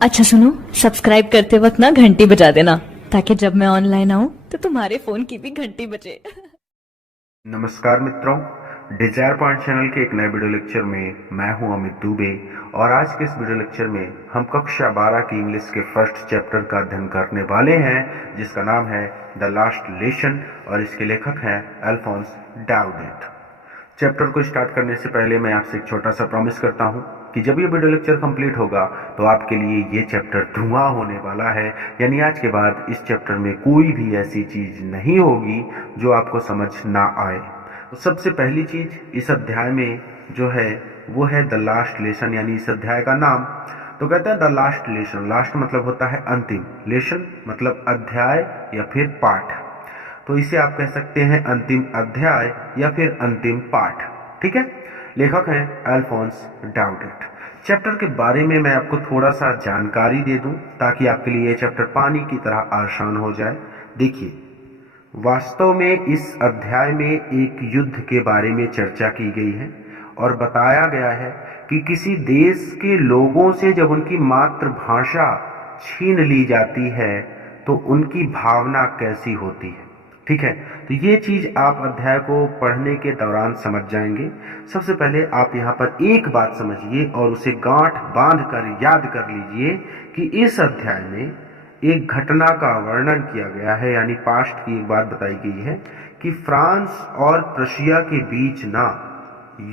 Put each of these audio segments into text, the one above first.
अच्छा सुनो, सब्सक्राइब करते वक्त ना घंटी बजा देना ताकि जब मैं ऑनलाइन आऊं तो तुम्हारे फोन की भी घंटी बजे। नमस्कार मित्रों, डिजायर पॉइंट चैनल के एक नए वीडियो लेक्चर में मैं हूं अमित दुबे। और आज के इस वीडियो लेक्चर में हम कक्षा 12 की इंग्लिश के फर्स्ट चैप्टर का अध्ययन करने वाले हैं, जिसका नाम है द लास्ट लेसन और इसके लेखक हैं अल्फोंस डाउडेट। चैप्टर को स्टार्ट करने से पहले मैं आपसे एक छोटा सा प्रॉमिस करता हूं कि जब ये वीडियो लेक्चर कंप्लीट होगा तो आपके लिए ये चैप्टर धुआं होने वाला है। यानी आज के बाद इस चैप्टर में कोई भी ऐसी चीज नहीं होगी जो आपको समझ ना आए। तो सबसे पहली चीज इस अध्याय में जो है वो है द लास्ट लेसन, यानी इस अध्याय का नाम। तो कहते हैं द लास्ट लेसन। लास्ट मतलब होता है अंतिम, लेसन मतलब अध्याय या फिर पाठ। तो इसे आप कह सकते हैं अंतिम अध्याय या फिर अंतिम पाठ। ठीक है। लेखक हैं अल्फोंस डाउडेट। चैप्टर के बारे में मैं आपको थोड़ा सा जानकारी दे दूं ताकि आपके लिए ये चैप्टर पानी की तरह आसान हो जाए। देखिए, वास्तव में इस अध्याय में एक युद्ध के बारे में चर्चा की गई है और बताया गया है कि किसी देश के लोगों से जब उनकी मातृभाषा छीन ली जाती है तो उनकी भावना कैसी होती है। ठीक है। तो ये चीज आप अध्याय को पढ़ने के दौरान समझ जाएंगे। सबसे पहले आप यहाँ पर एक बात समझिए और उसे गांठ बांध कर याद कर लीजिए कि इस अध्याय में एक घटना का वर्णन किया गया है, यानी पास्ट की एक बात बताई गई है कि फ्रांस और प्रशिया के बीच ना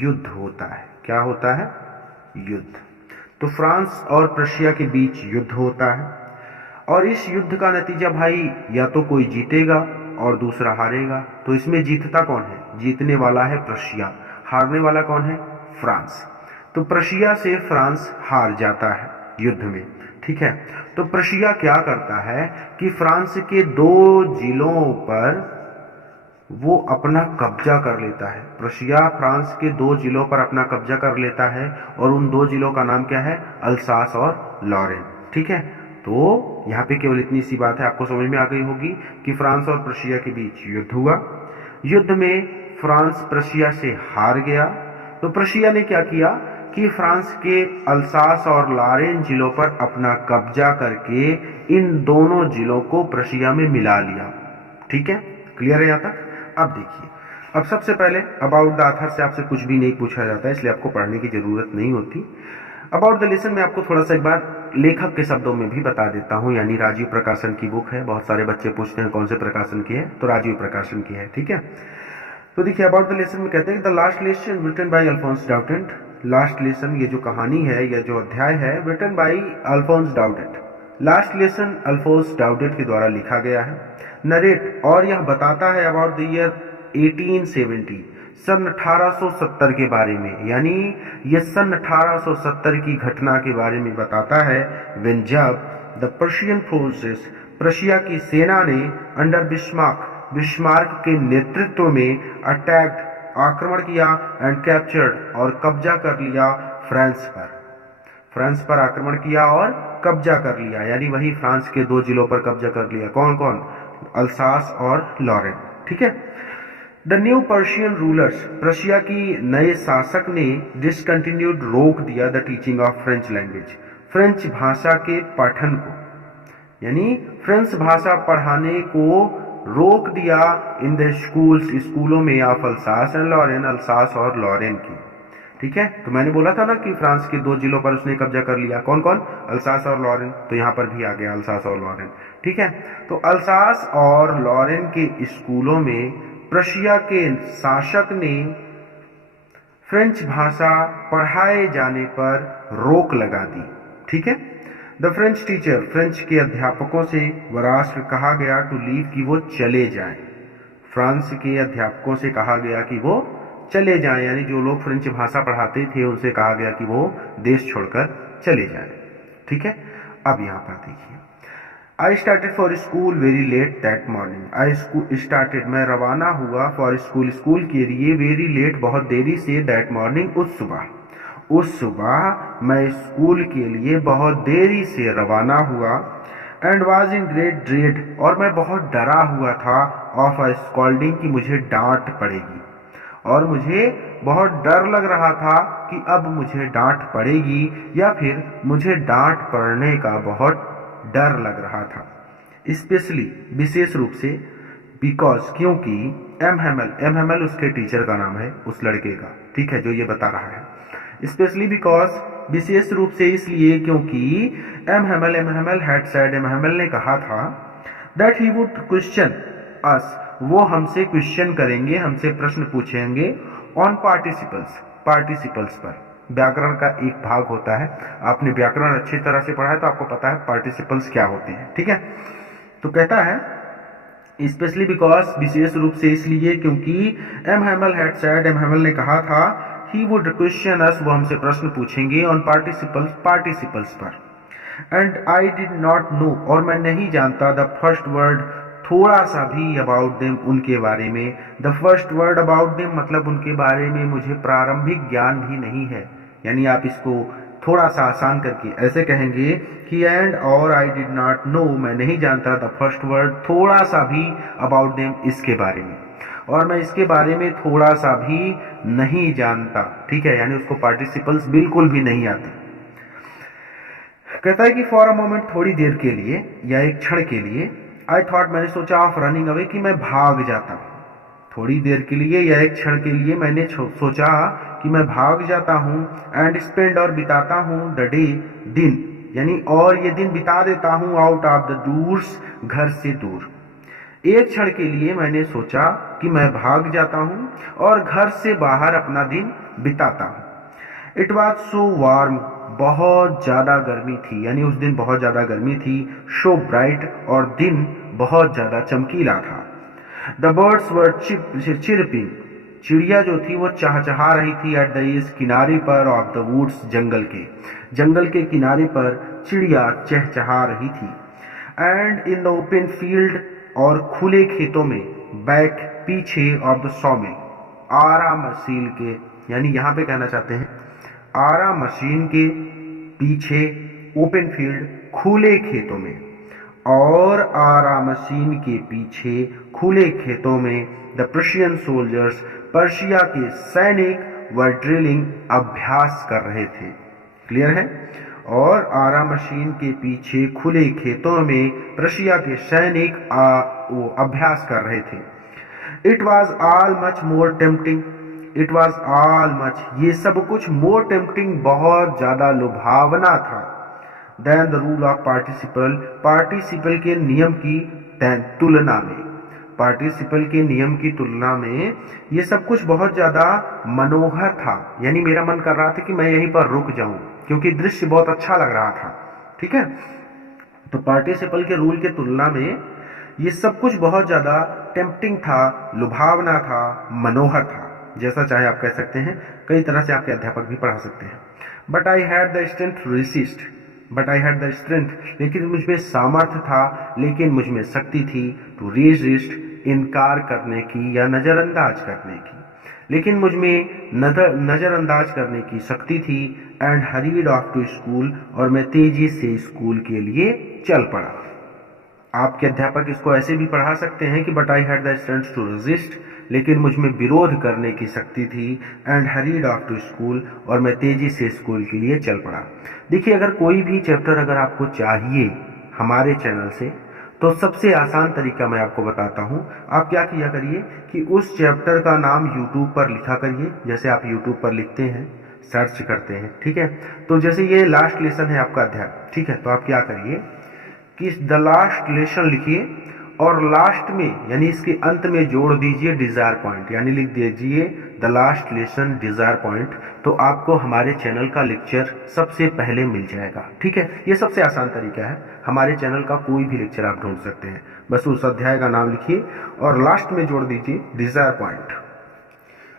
युद्ध होता है। क्या होता है? युद्ध। तो फ्रांस और प्रशिया के बीच युद्ध होता है और इस युद्ध का नतीजा भाई या तो कोई जीतेगा और दूसरा हारेगा। तो इसमें जीतता कौन है? जीतने वाला है प्रशिया, हारने वाला कौन है? फ्रांस। तो प्रशिया से फ्रांस हार जाता है युद्ध में। ठीक है। तो प्रशिया क्या करता है कि फ्रांस के 2 जिलों पर वो अपना कब्जा कर लेता है। प्रशिया फ्रांस के 2 जिलों पर अपना कब्जा कर लेता है और उन 2 जिलों का नाम क्या है? अल्सास और लॉरेन। ठीक है। तो यहाँ पे केवल इतनी सी बात है, आपको समझ में आ गई होगी कि फ्रांस और प्रशिया के बीच युद्ध हुआ। युद्ध में फ्रांस प्रशिया से हार गया। तो प्रशिया ने क्या किया कि फ्रांस के अल्सास और लॉरेन जिलों पर अपना कब्जा करके इन दोनों जिलों को प्रशिया में मिला लिया। ठीक है। क्लियर है यहाँ तक? अब देखिए, अब सबसे पहले अबाउट द ऑथर से आपसे कुछ भी नहीं पूछा जाता है, इसलिए आपको पढ़ने की जरूरत नहीं होती। अबाउट द लेसन में आपको थोड़ा सा एक बार लेखक के शब्दों में भी बता देता हूं, यानी राजीव प्रकाशन की बुक है। बहुत सारे बच्चे पूछते हैं कौन से प्रकाशन की है, तो राजीव प्रकाशन की है। ठीक है। तो देखिए, अबाउट द लेसन में कहते हैं the last lesson written by Alphonse Daudet. Last lesson, ये जो कहानी है या जो अध्याय है, written by Alphonse Daudet. Last lesson Alphonse Daudet के द्वारा लिखा गया है। नरेट, और यह बताता है अबाउट द ईयर 1870, सन 1870 के बारे में, यानी यह सन 1870 की घटना के बारे में बताता है। व्हेन, जब द पर्शियन फोर्सेस, प्रशिया की सेना ने अंडर बिस्मार्क, बिस्मार्क के नेतृत्व में अटैक्ड, आक्रमण किया, एंड कैप्चर्ड, और कब्जा कर लिया फ्रांस पर। फ्रांस पर आक्रमण किया और कब्जा कर लिया, यानी वही फ्रांस के 2 जिलों पर कब्जा कर लिया। कौन कौन? अल्सास और लॉरेन। ठीक है। The new Persian rulers, Prussia की नए शासक ने डिसकंटिन्यूड, रोक दिया the teaching of French language, French भाषा के पठन को, यानी फ्रेंच भाषा पढ़ाने को रोक दिया इन द स्कूल्स, स्कूलों में of Alsace and Lorraine, Alsace और लॉरेन की। ठीक है। तो मैंने बोला था ना कि फ्रांस के 2 जिलों पर उसने कब्जा कर लिया। कौन कौन? अल्सास और लॉरेन। तो यहां पर भी आ गया अल्सास और लॉरेन। ठीक है। तो अल्सास और लॉरेन के स्कूलों में प्रशिया के शासक ने फ्रेंच भाषा पढ़ाए जाने पर रोक लगा दी। ठीक है। द फ्रेंच टीचर, फ्रेंच के अध्यापकों से वराष्ट्र कहा गया टू लीव, कि वो चले जाएं। फ्रांस के अध्यापकों से कहा गया कि वो चले जाएं, यानी जो लोग फ्रेंच भाषा पढ़ाते थे उनसे कहा गया कि वो देश छोड़कर चले जाएं। ठीक है। अब यहां पर देखिए, I started for school very let that morning. I started, मैं रवाना हुआ, फॉर स्कूल, स्कूल के लिए, वेरी लेट, बहुत देरी से, दैट मॉर्निंग, उस सुबह। उस सुबह मैं स्कूल के लिए बहुत देरी से रवाना हुआ। And was in great dread, और मैं बहुत डरा हुआ था, ऑफ अ स्कॉल्डिंग, की मुझे डांट पड़ेगी। और मुझे बहुत डर लग रहा था कि अब मुझे डांट पड़ेगी या फिर मुझे डांट पड़ने का बहुत डर लग रहा था। स्पेशली विशेष रूप से, बिकॉज क्योंकि एम हेमल उसके टीचर का नाम है, उस लड़के का, ठीक है, जो ये बता रहा है। स्पेशली बिकॉज विशेष रूप से इसलिए क्योंकि M Hemal had said, M Hemal ने कहा था दैट ही वुड क्वेश्चन अस, वो हमसे क्वेश्चन करेंगे, हमसे प्रश्न पूछेंगे ऑन पार्टिसिपल्स पर। व्याकरण का एक भाग होता है, आपने व्याकरण अच्छी तरह से पढ़ा है तो आपको पता है पार्टिसिपल्स क्या होते हैं, ठीक है। तो कहता है स्पेशली बिकॉज, विशेष रूप से इसलिए क्योंकि M Hemal had said, M Hemal ने कहा था ही वुड क्वेश्चन अस, वो हमसे प्रश्न पूछेंगे ऑन पार्टिसिपल्स पर। And I did not know, और मैं नहीं जानता द फर्स्ट वर्ड, थोड़ा सा भी अबाउट देम, उनके बारे में। The first word about them मतलब उनके बारे में मुझे प्रारंभिक ज्ञान भी नहीं है। यानी आप इसको थोड़ा सा आसान करके ऐसे कहेंगे कि एंड और आई डिड नॉट नो, मैं नहीं जानता द फर्स्ट वर्ड, थोड़ा सा भी अबाउट देम, इसके बारे में, और मैं इसके बारे में थोड़ा सा भी नहीं जानता, ठीक है। यानी उसको पार्टिसिपल्स बिल्कुल भी नहीं आते। कहता है कि फॉर अ मोमेंट, थोड़ी देर के लिए या एक क्षण के लिए, आई थॉट, मैंने सोचा, ऑफ रनिंग अवे, कि मैं भाग जाता हूँ। थोड़ी देर के लिए या एक क्षण के लिए मैंने सोचा कि मैं भाग जाता हूँ। एंड स्पेंड, और बिताता हूँ, द डे, दिन, यानी और ये दिन बिता देता हूँ, आउट ऑफ द डूर्स, घर से दूर। एक क्षण के लिए मैंने सोचा कि मैं भाग जाता हूँ और घर से बाहर अपना दिन बिताता हूँ। इट वॉज सो वार्म, बहुत ज्यादा गर्मी थी, यानी उस दिन बहुत ज्यादा गर्मी थी। शो ब्राइट, और दिन बहुत ज्यादा चमकीला था। द बर्ड्स वर चिरपिंग, चिड़िया जो थी वो चहचहा रही थी। एट द एज, किनारे पर, ऑफ द वुड्स, जंगल के किनारे पर चिड़िया चहचहा रही थी। And in the open field, और खुले खेतों में, बैक, पीछे, ऑफ द सॉमिल, आरा मशीन के, यानी यहाँ पे कहना चाहते हैं आरा मशीन के पीछे, ओपन फील्ड, खुले खेतों में, और आरा मशीन के पीछे खुले खेतों में, द पर्शियन सोल्जर्स, पर्शिया के सैनिक, वर ड्रिलिंग, अभ्यास कर रहे थे। क्लियर है। और आरा मशीन के पीछे खुले खेतों में पर्शिया के सैनिक वो अभ्यास कर रहे थे। It was all much more tempting, it was all much, ये सब कुछ, मोर टेम्पटिंग, बहुत ज्यादा लुभावना था, than the rule of participle के नियम की तुलना में, पार्टिसिपल के नियम की तुलना में ये सब कुछ बहुत ज्यादा मनोहर था। यानी मेरा मन कर रहा था कि मैं यहीं पर रुक जाऊं, क्योंकि दृश्य बहुत अच्छा लग रहा था, ठीक है। तो पार्टिसिपल के रूल के तुलना में ये सब कुछ बहुत ज्यादा टेम्पटिंग था, लुभावना था, मनोहर था, जैसा चाहे आप कह सकते हैं। कई तरह से आपके अध्यापक भी पढ़ा सकते हैं। But I had the strength to resist, but I had the strength, लेकिन मुझमें सामर्थ्य था, लेकिन मुझमें शक्ति थी, टू रेसिस्ट, इनकार करने की या नजरअंदाज करने की, लेकिन मुझमें नजरअंदाज करने की शक्ति थी। And hurried off to school, और मैं तेजी से स्कूल के लिए चल पड़ा। आपके अध्यापक इसको ऐसे भी पढ़ा सकते हैं कि but I had the strength to resist, लेकिन मुझमें विरोध करने की शक्ति थी। And hurried off to school, और मैं तेजी से स्कूल के लिए चल पड़ा। देखिए, अगर कोई भी चैप्टर अगर आपको चाहिए हमारे चैनल से, तो सबसे आसान तरीका मैं आपको बताता हूं। आप क्या किया करिए कि उस चैप्टर का नाम YouTube पर लिखा करिए, जैसे आप YouTube पर लिखते हैं, सर्च करते हैं, ठीक है। तो जैसे ये लास्ट लेसन है आपका अध्याय, ठीक है, तो आप क्या करिए कि द लास्ट लेसन लिखिए, और लास्ट में यानी इसके अंत में जोड़ दीजिए डिजायर पॉइंट, यानी लिख दीजिए the last lesson desire point. तो आपको हमारे चैनल का लेक्चर सबसे पहले मिल जाएगा, ठीक है। ये सबसे आसान तरीका है, हमारे चैनल का कोई भी लेक्चर आप ढूंढ सकते हैं। बस उस अध्याय का नाम लिखिए और लास्ट में जोड़ दीजिए डिजायर पॉइंट।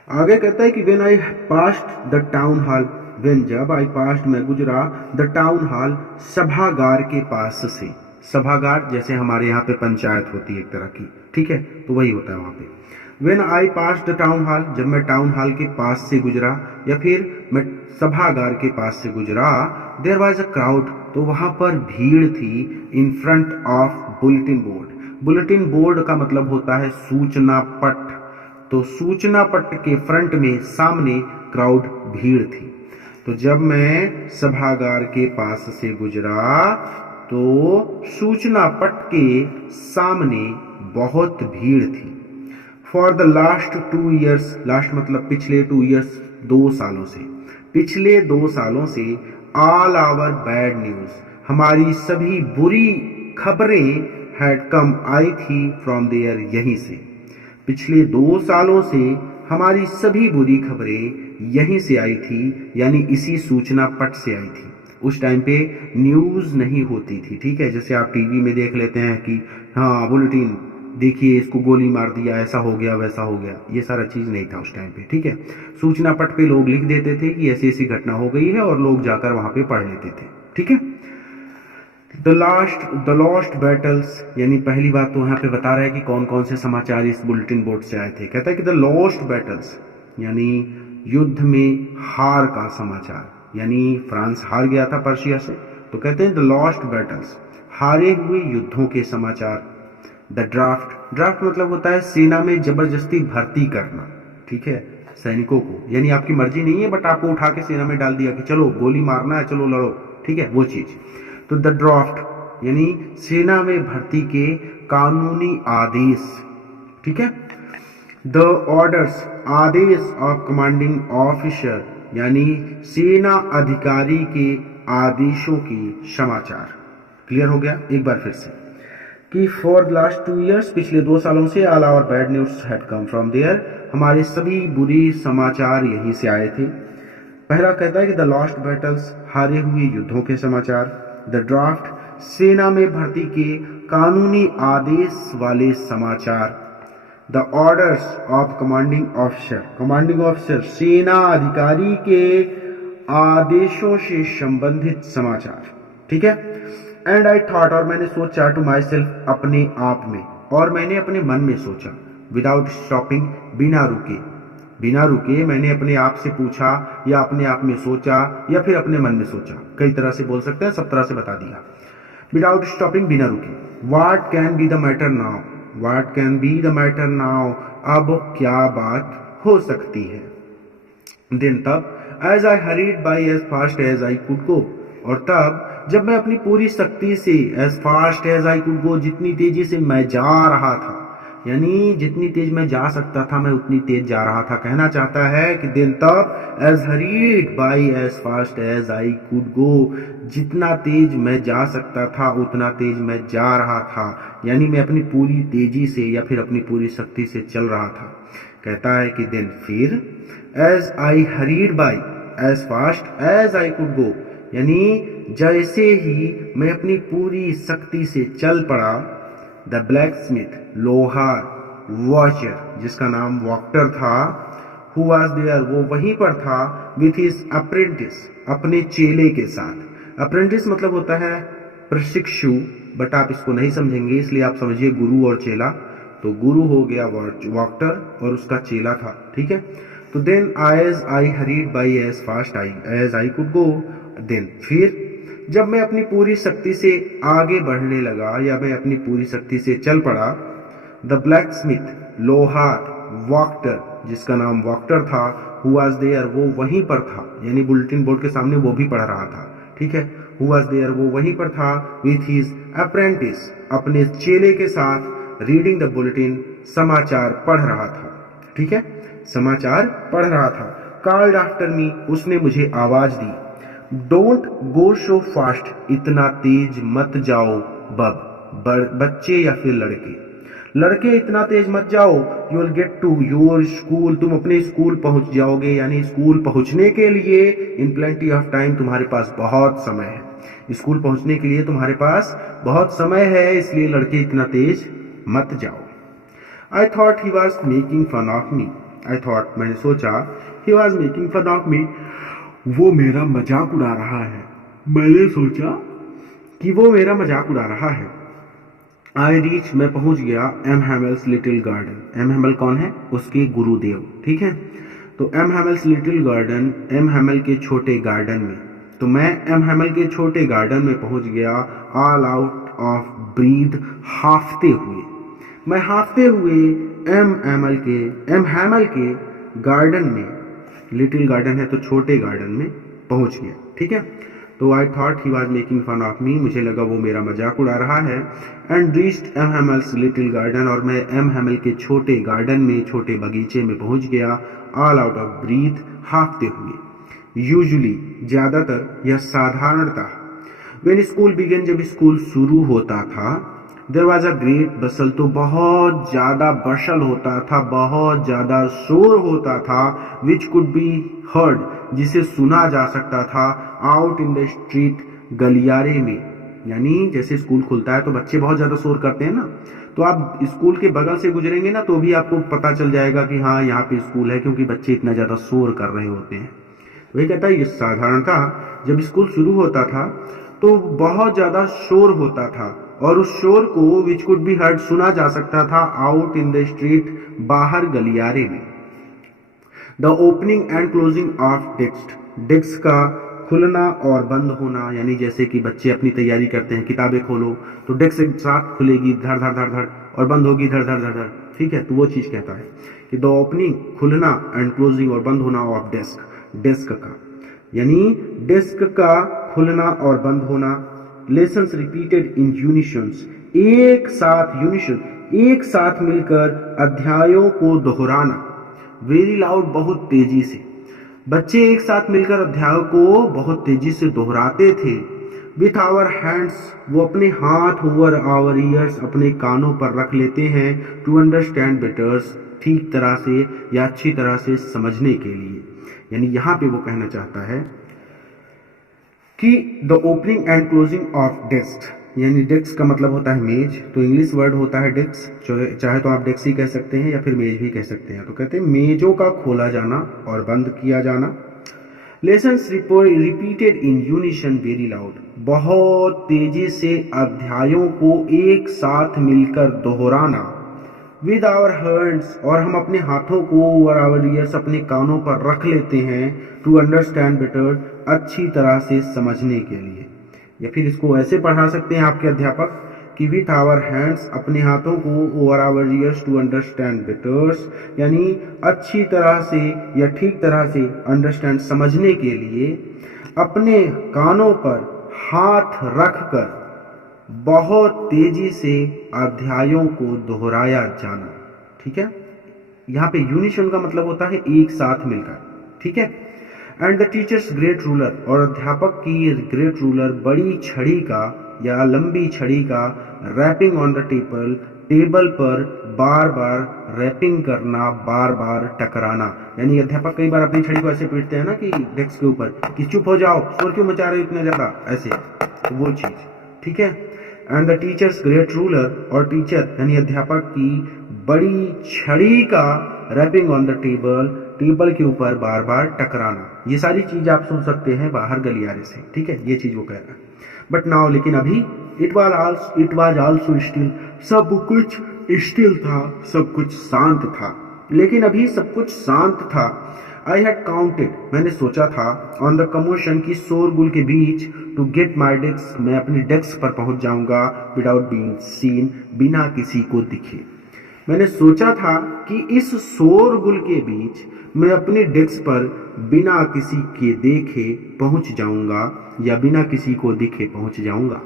आगे कहता है कि when I passed the town hall, when, जब, आई पास्ड, मैं गुजरा, द टाउन हॉल, सभागार के पास से। सभागार जैसे हमारे यहाँ पे पंचायत होती है एक तरह की, ठीक है, तो वही होता है वहां पे। When I passed the town hall, जब मैं टाउन हॉल के पास से गुजरा, या फिर मैं सभागार के पास से गुजरा, देयर वाज अ क्राउड, तो वहां पर भीड़ थी, in front of bulletin board. Bulletin board का मतलब होता है सूचना पट, तो सूचना पट के फ्रंट में सामने क्राउड भीड़ थी। तो जब मैं सभागार के पास से गुजरा तो सूचना पट के सामने बहुत भीड़ थी। For the last 2 years, last मतलब पिछले 2 ईयर्स, 2 सालों से, पिछले 2 सालों से ऑल आवर बैड न्यूज, हमारी सभी बुरी खबरें हैड कम आई थी फ्रॉम देयर, यहीं से। पिछले 2 सालों से हमारी सभी बुरी खबरें यहीं से आई थी, यानी इसी सूचना पट से आई थी। उस टाइम पे न्यूज नहीं होती थी, ठीक है। जैसे आप टीवी में देख लेते हैं कि हाँ बुलेटिन देखिए, इसको गोली मार दिया, ऐसा हो गया वैसा हो गया, ये सारा चीज नहीं था उस टाइम पे, ठीक है। सूचना पट पे लोग लिख देते थे कि ऐसी ऐसी घटना हो गई है और लोग जाकर वहां पे पढ़ लेते थे, ठीक है। द लॉस्ट बैटल्स, यानी पहली बात तो यहाँ पे बता रहा है कि कौन कौन से समाचार इस बुलेटिन बोर्ड से आए थे। कहता है कि द लॉस्ट बैटल्स यानी युद्ध में हार का समाचार, यानी फ्रांस हार गया था पर्शिया से, तो कहते हैं द लॉस्ट बैटल्स, हारे हुए युद्धों के समाचार। द ड्राफ्ट, ड्राफ्ट मतलब होता है सेना में जबरदस्ती भर्ती करना, ठीक है, सैनिकों को, यानी आपकी मर्जी नहीं है बट आपको उठा के सेना में डाल दिया कि चलो गोली मारना है, चलो लड़ो, ठीक है, वो चीज। तो द ड्राफ्ट यानी सेना में भर्ती के कानूनी आदेश, ठीक है। द ऑर्डर्स, आदेश ऑफ कमांडिंग ऑफिसर, यानी सेना अधिकारी के आदेशों के समाचार। क्लियर हो गया। एक बार फिर से कि फॉर द लास्ट 2 ईयर्स, पिछले 2 सालों से all our bad news had come from there, हमारे सभी बुरी समाचार यहीं से आए थे। पहला कहता है कि द लॉस्ट बैटल्स, हारे हुए युद्धों के समाचार। द ड्राफ्ट, सेना में भर्ती के कानूनी आदेश वाले समाचार। The orders of commanding officer, commanding officer सेना अधिकारी के आदेशों से संबंधित समाचार, ठीक है। एंड आई थॉट, और मैंने सोचा, टू माई सेल्फ, अपने आप में, और मैंने अपने मन में सोचा, विदाउट स्टॉपिंग, बिना रुके, बिना रुके मैंने अपने आप से पूछा या अपने आप में सोचा या फिर अपने मन में सोचा, कई तरह से बोल सकते हैं, सब तरह से बता दिया। विदाउट स्टॉपिंग, बिना रुके। What can be the matter now, what can be the matter now, अब क्या बात हो सकती है। देन तब, as I hurried by as fast as I could go, और तब जब मैं अपनी पूरी शक्ति से, as fast as I could go, जितनी तेजी से मैं जा रहा था, यानी जितनी तेज मैं जा सकता था मैं उतनी तेज जा रहा था। कहना चाहता है कि दिन तब, as hurried by as fast as I could go, जितना तेज मैं जा सकता था उतना तेज मैं जा रहा था, यानी मैं अपनी पूरी तेजी से या फिर अपनी पूरी शक्ति से चल रहा था। कहता है कि दिन फिर, as I hurried by as fast as I could go, यानी जैसे ही मैं अपनी पूरी शक्ति से चल पड़ा, द ब्लैक स्मिथ, लोहार, वॉचर, जिसका नाम वॉक्टर था, हु वाज देयर, वो वहीं पर था, विथ हिज अप्रेंटिस, अपने चेले के साथ। अप्रेंटिस मतलब होता है प्रशिक्षु, बट आप इसको नहीं समझेंगे इसलिए आप समझिए गुरु और चेला। तो गुरु हो गया वॉक्टर और उसका चेला था, ठीक है। तो then as I hurried by as fast as I could go, then फिर जब मैं अपनी पूरी शक्ति से आगे बढ़ने लगा या मैं अपनी पूरी शक्ति से चल पड़ा, द ब्लैक स्मिथ, लोहार, वॉक्टर, जिसका नाम वॉक्टर था, हु वाज देयर, वो वहीं पर था, यानी बुलेटिन बोर्ड के सामने वो भी पढ़ रहा था, ठीक है। हु वाज देयर, वो वहीं पर था, विथ हिज अप्रेंटिस, अपने चेले के साथ, रीडिंग द बुलेटिन, समाचार पढ़ रहा था, ठीक है, समाचार पढ़ रहा था। कॉल्ड आफ्टर मी, उसने मुझे आवाज दी, डोंट गो सो फास्ट, इतना तेज मत जाओ बब, बच्चे या फिर लड़के इतना तेज मत जाओ, you will get to your school, तुम अपने स्कूल पहुंच जाओगे, यानी स्कूल पहुंचने के लिए इन प्लेंटी ऑफ टाइम, तुम्हारे पास बहुत समय है, स्कूल पहुंचने के लिए तुम्हारे पास बहुत समय है, इसलिए लड़के इतना तेज मत जाओ। I thought he was making fun of me, I thought, मैंने सोचा, he was making fun of me, वो मेरा मजाक उड़ा रहा है, मैंने सोचा कि वो मेरा मजाक उड़ा रहा है। आई रीच, मैं पहुंच गया, M Hamel's little garden, M Hamel कौन है, उसके गुरुदेव, ठीक है। तो M Hamel's little garden, M Hamel के छोटे गार्डन में, तो मैं एम हैमेल के छोटे गार्डन में पहुंच गया, ऑल आउट ऑफ ब्रीथ, हाफते हुए, मैं हाफते हुए एम हैमल के गार्डन में, लिटिल गार्डन है तो छोटे गार्डन में पहुंच गया। ठीक है, तो I thought he was making fun of me, मुझे लगा वो मेरा मजाक उड़ा रहा है। And reached M Hamel's little garden, और मैं एम हैमल के छोटे गार्डन में, छोटे बगीचे में पहुंच गया। ऑल आउट ऑफ ब्रीथ, हाँफते हुए। यूजुअली, ज्यादातर, यह साधारणतः। व्हेन स्कूल बिगन, जब स्कूल शुरू होता था, देयर वॉज अ ग्रेट बसल, तो बहुत ज्यादा बशल होता था, बहुत ज्यादा शोर होता था, विच कुड बी हर्ड, जिसे सुना जा सकता था, आउट इन द स्ट्रीट, गलियारे में। यानी जैसे स्कूल खुलता है तो बच्चे बहुत ज्यादा शोर करते हैं ना, तो आप स्कूल के बगल से गुजरेंगे ना तो भी आपको पता चल जाएगा कि हाँ यहाँ पे स्कूल है, क्योंकि बच्चे इतना ज्यादा शोर कर रहे होते हैं। वही कहता है, ये साधारण था, जब स्कूल शुरू होता था तो बहुत ज्यादा शोर होता था, और उस शोर को विच कुड बी हर्ड, सुना जा सकता था, आउट इन द स्ट्रीट, बाहर गलियारे में। The opening and closing of desk, desk का खुलना और बंद होना, यानी जैसे कि बच्चे अपनी तैयारी करते हैं, किताबें खोलो तो डेस्क एक साथ खुलेगी धड़ धड़ धड़ धड़, और बंद होगी धड़ धड़ धड़ धड़। ठीक है, तो वो चीज कहता है कि the opening, Khulna, and closing, और बंद होना ऑफ डेस्क, डेस्क का, यानी डेस्क का खुलना और बंद होना। लेसन्स रिपीटेड इन यूनिशंस, एक साथ, यूनिशन, एक साथ मिलकर अध्यायों को दोहराना। वेरी लाउड, बहुत तेजी से। बच्चे एक साथ मिलकर अध्यायों को बहुत तेजी से दोहराते थे। विथ आवर हैंड्स, वो अपने हाथ, ओवर आवर ईयर्स, अपने कानों पर रख लेते हैं, टू अंडरस्टैंड बेटर्स, ठीक तरह से या अच्छी तरह से समझने के लिए। यानी यहां पे वो कहना चाहता है कि the opening and closing of desk, यानी डेस्क का मतलब होता है मेज, तो इंग्लिश वर्ड होता है डेस्क, चाहे तो आप डेस्क ही कह सकते हैं या फिर मेज भी कह सकते हैं। तो कहते हैं मेजों का खोला जाना और बंद किया जाना। Lessons repeated in unison very loud, बहुत तेजी से अध्यायों को एक साथ मिलकर दोहराना। विद आवर हैंड्स, और हम अपने हाथों को, और आवर ईयर्स, अपने कानों पर रख लेते हैं, टू अंडरस्टैंड बेटर, अच्छी तरह से समझने के लिए। या फिर इसको ऐसे पढ़ा सकते हैं आपके अध्यापक कि विथ आवर हैंड्स, अपने हाथों को, over our years, to understand betters, यानी अच्छी तरह से या ठीक तरह से अंडरस्टैंड, समझने के लिए, अपने कानों पर हाथ रखकर बहुत तेजी से अध्यायों को दोहराया जाना। ठीक है, यहाँ पे यूनिशन का मतलब होता है एक साथ मिलकर। ठीक है, and the teacher's great ruler, और अध्यापक की ग्रेट रूलर, बड़ी छड़ी का या लंबी छड़ी का, rapping on the table, table पर बार बार रैपिंग करना, बार बार टकराना। यानी अध्यापक कई बार अपनी छड़ी को ऐसे पीटते हैं ना कि डेस्क के ऊपर, कि चुप हो जाओ, शोर क्यों मचा रहे हो इतना ज्यादा, ऐसे, तो वो चीज। ठीक है, and the teacher's great ruler, और टीचर यानी अध्यापक की बड़ी छड़ी का, rapping on the table, table के ऊपर बार बार टकराना। ये सारी चीज आप सुन सकते हैं बाहर गलियारे से। ठीक है, ये चीज वो कह रहा है। बट नाउ, लेकिन अभी, इट वाज आल्सो स्टिल, सब कुछ स्टिल था, सब कुछ शांत था। लेकिन अभी सब कुछ शांत था। आई हैड काउंटेड, मैंने सोचा था, ऑन द कमोशन की, शोरगुल के बीच, टू गेट माई डेस्क, मैं अपनी डेस्क पर पहुंच जाऊंगा, विदाउट बीइंग सीन, बिना किसी को दिखे। मैंने सोचा था कि इस शोरगुल के बीच मैं अपने डेस्क पर बिना किसी के देखे पहुंच जाऊंगा, या बिना किसी को दिखे पहुंच जाऊंगा।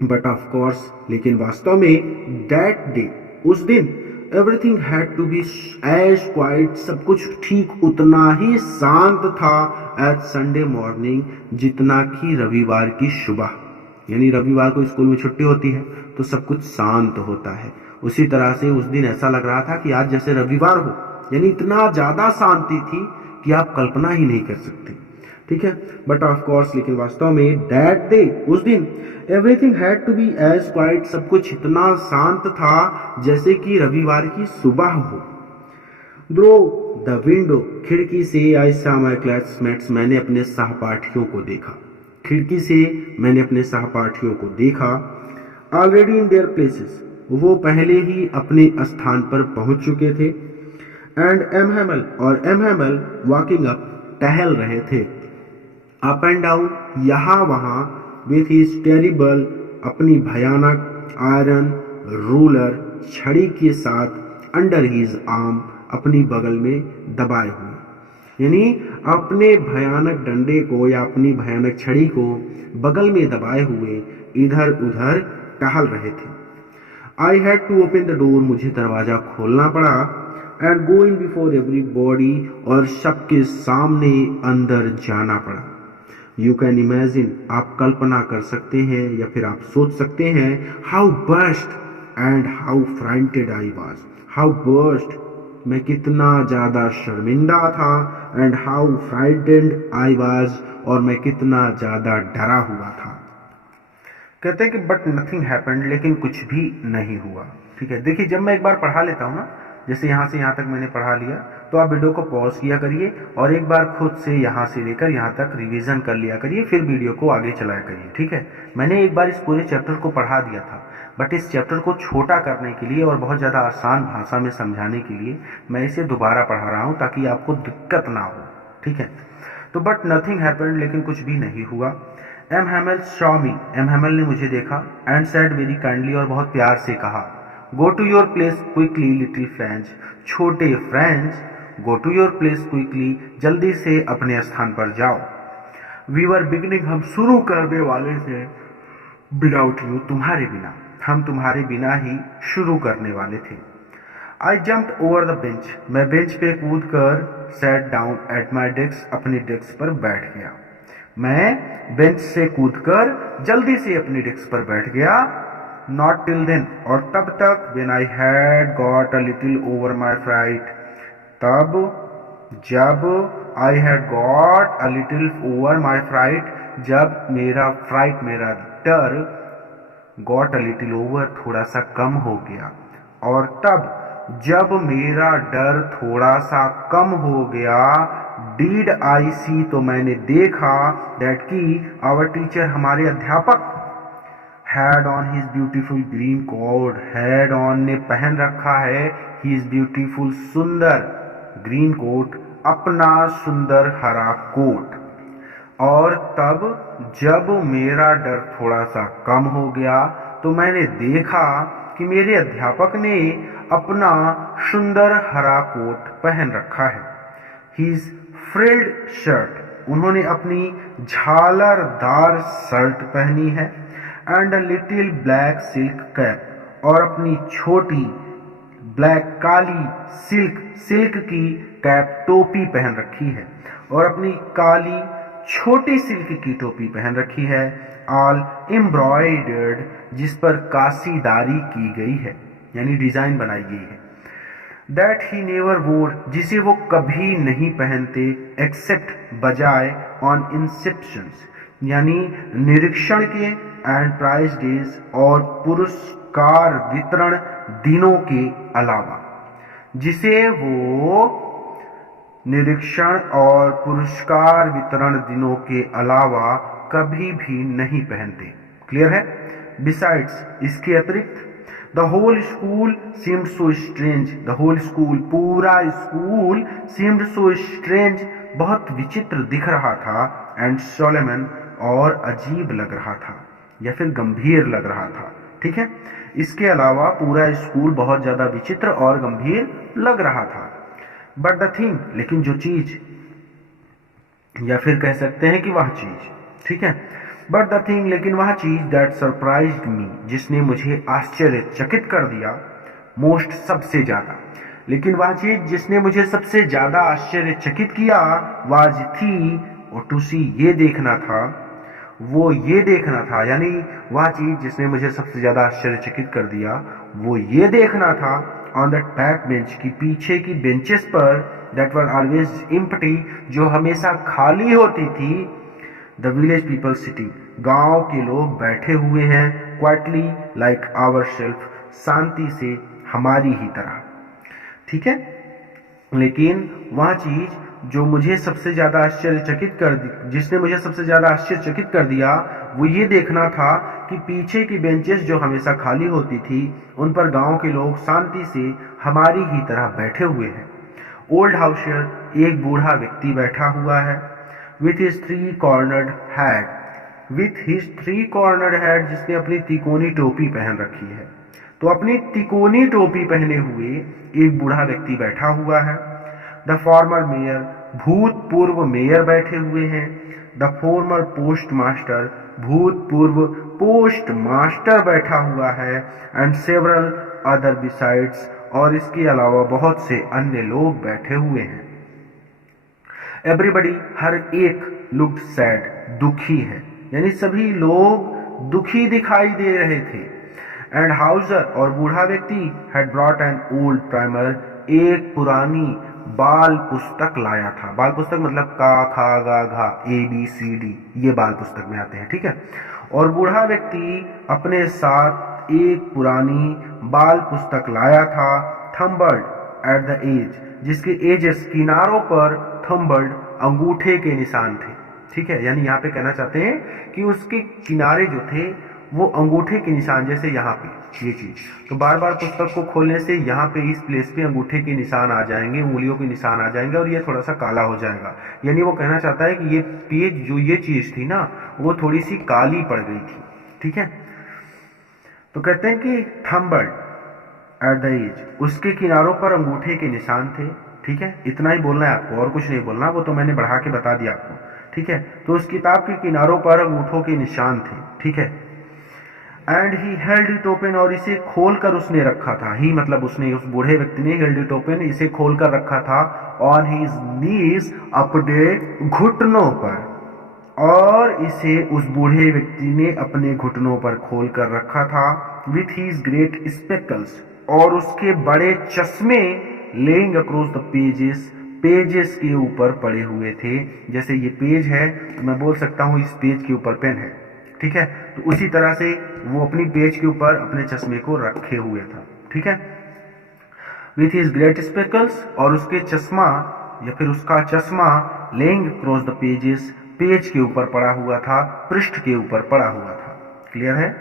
बट ऑफ कोर्स, लेकिन वास्तव में, दैट डे, उस दिन, everything had to be as quiet, सब कुछ ठीक उतना ही शांत था, एज संडे मॉर्निंग, जितना कि रविवार की सुबह। यानी रविवार को स्कूल में छुट्टी होती है तो सब कुछ शांत होता है, उसी तरह से उस दिन ऐसा लग रहा था कि आज जैसे रविवार हो। यानी इतना ज्यादा शांति थी कि आप कल्पना ही नहीं कर सकते। ठीक है, बट ऑफ कोर्स, लेकिन वास्तव में, दैट डे, उस दिन, everything had to be as quiet, सब कुछ इतना शांत था जैसे कि रविवार की सुबह हो। थ्रू द विंडो, खिड़की से, आई सॉ माय क्लासमेट्स, मैंने अपने सहपाठियों को देखा। खिड़की से मैंने अपने सहपाठियों को देखा। ऑलरेडी इन देयर प्लेसेस, वो पहले ही अपने स्थान पर पहुंच चुके थे। एंड एम हैमल, और एम हैमल वॉकिंग अप, टहल रहे थे, अप एंड डाउन, यहां वहां, विथ हिज टेरिबल, अपनी भयानक आयरन रूलर, छड़ी के साथ, अंडर हिज आर्म, अपनी बगल में दबाए हुए, यानी अपने भयानक डंडे को या अपनी भयानक छड़ी को बगल में दबाए हुए इधर उधर टहल रहे थे। I had to open the door, मुझे दरवाजा खोलना पड़ा, and go in before everybody, और सबके सामने अंदर जाना पड़ा। यू कैन इमेजिन, आप कल्पना कर सकते हैं या फिर आप सोच सकते हैं, how burst and how frightened I was, how burst, मैं कितना ज्यादा शर्मिंदा था, and how frightened I was, और मैं कितना ज्यादा डरा हुआ था। कहते हैं कि बट नथिंग हैपेंड, लेकिन कुछ भी नहीं हुआ। ठीक है, देखिए जब मैं एक बार पढ़ा लेता हूँ ना, जैसे यहाँ से यहाँ तक मैंने पढ़ा लिया, तो आप वीडियो को पॉज किया करिए और एक बार खुद से यहाँ से लेकर यहाँ तक रिवीजन कर लिया करिए, फिर वीडियो को आगे चलाया करिए। ठीक है, मैंने एक बार इस पूरे चैप्टर को पढ़ा दिया था, बट इस चैप्टर को छोटा करने के लिए और बहुत ज़्यादा आसान भाषा में समझाने के लिए मैं इसे दोबारा पढ़ा रहा हूँ ताकि आपको दिक्कत ना हो। ठीक है, तो बट नथिंग हैपेंड, लेकिन कुछ भी नहीं हुआ। M Hamel saw me, M Hamel ने मुझे देखा, एंड सेड वेरी काइंडली, और बहुत प्यार से कहा, go to your place quickly little French, छोटे French, go to your place quickly, जल्दी से अपने स्थान पर जाओ। वी वर बिगनिंग, हम शुरू करने वाले थे, विदाउट यू, तुम्हारे बिना, हम तुम्हारे बिना ही शुरू करने वाले थे। आई जम्प्ड ओवर द बेंच, मैं बेंच पे कूद कर sat down at my desk, अपनी डेस्क पर बैठ गया। मैं बेंच से कूदकर जल्दी से अपनी डेस्क पर बैठ गया। नॉट टिल देन, और तब तक, when I had got a little over my fright, तब जब I had got a little over my fright, जब मेरा फ्राइट, मेरा डर, गॉट अ लिटिल ओवर, थोड़ा सा कम हो गया, और तब जब मेरा डर थोड़ा सा कम हो गया, डीड आई सी, तो मैंने देखा, दैट की आवर टीचर, हमारे अध्यापक, had on his beautiful green coat, had on ने पहन रखा है, हिज ब्यूटीफुल, सुंदर, ग्रीन कोट, अपना सुंदर हरा कोट। और तब जब मेरा डर थोड़ा सा कम हो गया तो मैंने देखा कि मेरे अध्यापक ने अपना सुंदर हरा कोट पहन रखा है। हिज फ्रिल्ड शर्ट, उन्होंने अपनी झालरदार शर्ट पहनी है, and a little black silk cap, और अपनी छोटी ब्लैक काली सिल्क की कैप, टोपी पहन रखी है, और अपनी काली छोटी सिल्क की टोपी पहन रखी है, ऑल एम्ब्रॉयडर्ड, जिस पर कासीदारी की गई है, यानी डिजाइन बनाई गई है। दैट ही नेवर वोर, जिसे वो कभी नहीं पहनते, एक्सेप्ट, बजाय, ऑन इंसेप्शंस, यानी निरीक्षण के, एंड प्राइज डेज, और पुरस्कार वितरण दिनों के अलावा, जिसे वो निरीक्षण और पुरस्कार वितरण दिनों के अलावा कभी भी नहीं पहनते। क्लियर है? बिसाइड्स, इसके अतिरिक्त, the whole school seemed so strange, the whole school, पूरा स्कूल, सीम्ड सो स्ट्रेंज, बहुत विचित्र दिख रहा था, एंड सोलेमन, और अजीब लग रहा था या फिर गंभीर लग रहा था। ठीक है, इसके अलावा पूरा स्कूल बहुत ज्यादा विचित्र और गंभीर लग रहा था। बट द थिंग, लेकिन जो चीज, या फिर कह सकते हैं कि वह चीज, ठीक है, बट द थिंग, लेकिन वह चीज, दैट सरप्राइज्ड मी, जिसने मुझे आश्चर्यचकित कर दिया, मोस्ट, सबसे ज्यादा, लेकिन वह चीज जिसने मुझे सबसे ज्यादा आश्चर्यचकित किया, वाज थी, और टू सी, ये देखना था, वो ये देखना था, यानी वह चीज जिसने मुझे सबसे ज्यादा आश्चर्यचकित कर दिया, वो ये देखना था, ऑन दैट बैक बेंच, की पीछे की बेंचेस पर, दैट वर ऑलवेज एम्प्टी, जो हमेशा खाली होती थी, द विलेज पीपल सिटिंग, गांव के लोग बैठे हुए हैं, क्वाइटली लाइक आवर सेल्फ, शांति से, हमारी ही तरह। ठीक है, लेकिन वह चीज जो मुझे सबसे ज्यादा आश्चर्यचकित कर दी, जिसने मुझे सबसे ज्यादा आश्चर्यचकित कर दिया, वो ये देखना था कि पीछे की बेंचेस जो हमेशा खाली होती थी, उन पर गांव के लोग शांति से हमारी ही तरह बैठे हुए हैं। ओल्ड हाउसियर, एक बूढ़ा व्यक्ति बैठा हुआ है, with his three cornered hat, with his three cornered hat, जिसने अपनी तिकोनी टोपी पहन रखी है। तो अपनी तिकोनी टोपी पहने हुए एक बूढ़ा व्यक्ति बैठा हुआ है। द फॉर्मर मेयर, भूतपूर्व मेयर बैठे हुए हैं। द फॉर्मर पोस्ट मास्टर, भूतपूर्व पोस्ट मास्टर बैठा हुआ है। एंड सेवरल अदर बिसाइड्स, और इसके अलावा बहुत से अन्य लोग बैठे हुए हैं। एवरीबडी, हर एक, लुक्ड सैड, दुखी है, यानी सभी लोग दुखी दिखाई दे रहे थे। एंड हाउजर, और बूढ़ा व्यक्ति, had brought an old primer, एक पुरानी बाल पुस्तक लाया था। बाल पुस्तक मतलब का, खा, गा, घा, ABCD, ये बाल पुस्तक में आते हैं, ठीक है। और बूढ़ा व्यक्ति अपने साथ एक पुरानी बाल पुस्तक लाया था। थंबर्ड एट द एज, जिसके एजेस, किनारों पर, थंबर्ड, अंगूठे के निशान थे, ठीक है। यानी यहाँ पे कहना चाहते हैं कि उसके किनारे जो थे वो अंगूठे के निशान, जैसे यहाँ पे ये चीज, तो बार बार पुस्तक को खोलने से यहाँ पे इस प्लेस पे अंगूठे के निशान आ जाएंगे, उंगलियों के निशान आ जाएंगे और ये थोड़ा सा काला हो जाएगा। यानी वो कहना चाहता है कि ये पेज, जो ये चीज थी ना, वो थोड़ी सी काली पड़ गई थी, ठीक है। तो कहते हैं कि थंबर्ड एट द एज, उसके किनारों पर अंगूठे के निशान थे, ठीक है। इतना ही बोलना है आपको, और कुछ नहीं बोलना, वो तो मैंने बढ़ा के बता दिया आपको, ठीक है। तो उस किताब के किनारों पर अंगूठों के निशान थे, ठीक है। And he held it open, और इसे खोलकर उसने रखा था। ही मतलब उसने, उस बूढ़े व्यक्ति ने हेल्ड इट ओपन, इसे खोलकर रखा था। ऑन हिज नीज, अपने घुटनों पर, और इसे उस बूढ़े व्यक्ति ने अपने घुटनों पर खोलकर रखा था। विथ हीज ग्रेट स्पेकल्स, और उसके बड़े चश्मे, laying across the pages, pages के ऊपर पड़े हुए थे। जैसे ये पेज है तो मैं बोल सकता हूँ इस पेज के ऊपर पेन है, ठीक है। तो उसी तरह से वो अपनी पेज के ऊपर अपने चश्मे को रखे हुए था, ठीक है। विथ हिज ग्रेट स्पेकल्स, और उसके चश्मा या फिर उसका चश्मा, laying across the pages, page के ऊपर पड़ा हुआ था, पृष्ठ के ऊपर पड़ा हुआ था। क्लियर है।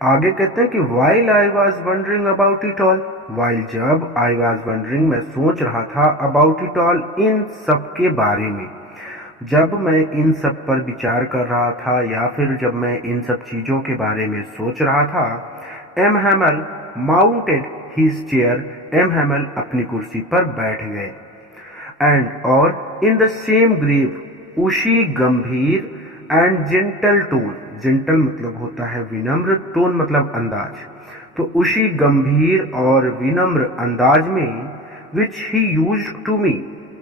आगे कहते हैं कि while I was wondering about it all, while जब I was wondering, मैं सोच रहा था, about it all, इन सब के बारे में, जब मैं इन सब पर विचार कर रहा था या फिर जब मैं इन सब चीजों के बारे में सोच रहा था, M Hamel mounted his chair, M Hamel अपनी कुर्सी पर बैठ गए। एंड, और इन द सेम ग्रेव, उसी गंभीर, एंड जेंटल टोन, जेंटल मतलब होता है विनम्र, टोन मतलब अंदाज, तो उसी गंभीर और विनम्र अंदाज में, विच ही यूज्ड टू मी,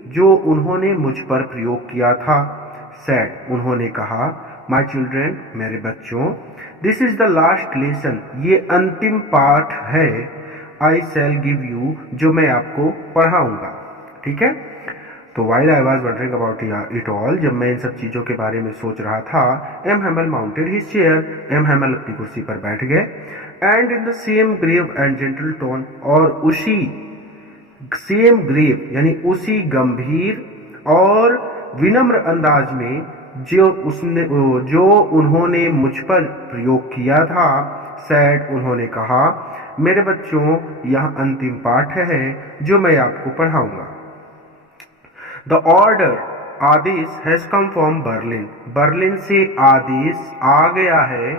जो उन्होंने मुझ पर प्रयोग किया था, सेड, उन्होंने कहा, माई चिल्ड्रेन, मेरे बच्चों, this is the last lesson, ये अंतिम पाठ है, आई शैल गिव यू, जो मैं आपको पढ़ाऊंगा, ठीक है। तो while I was wondering about it all, जब मैं इन सब चीजों के बारे में सोच रहा था, M Hamel mounted his chair, M Hamel अपनी कुर्सी पर बैठ गए। And in the same grave and gentle tone, और उसी सेम ग्रेव यानी उसी गंभीर और विनम्र अंदाज में जो उन्होंने मुझ पर प्रयोग किया था, सैड, उन्होंने कहा, मेरे बच्चों, यह अंतिम पाठ है जो मैं आपको पढ़ाऊंगा। द ऑर्डर, आदेश, has come from Berlin, Berlin से आदेश आ गया है,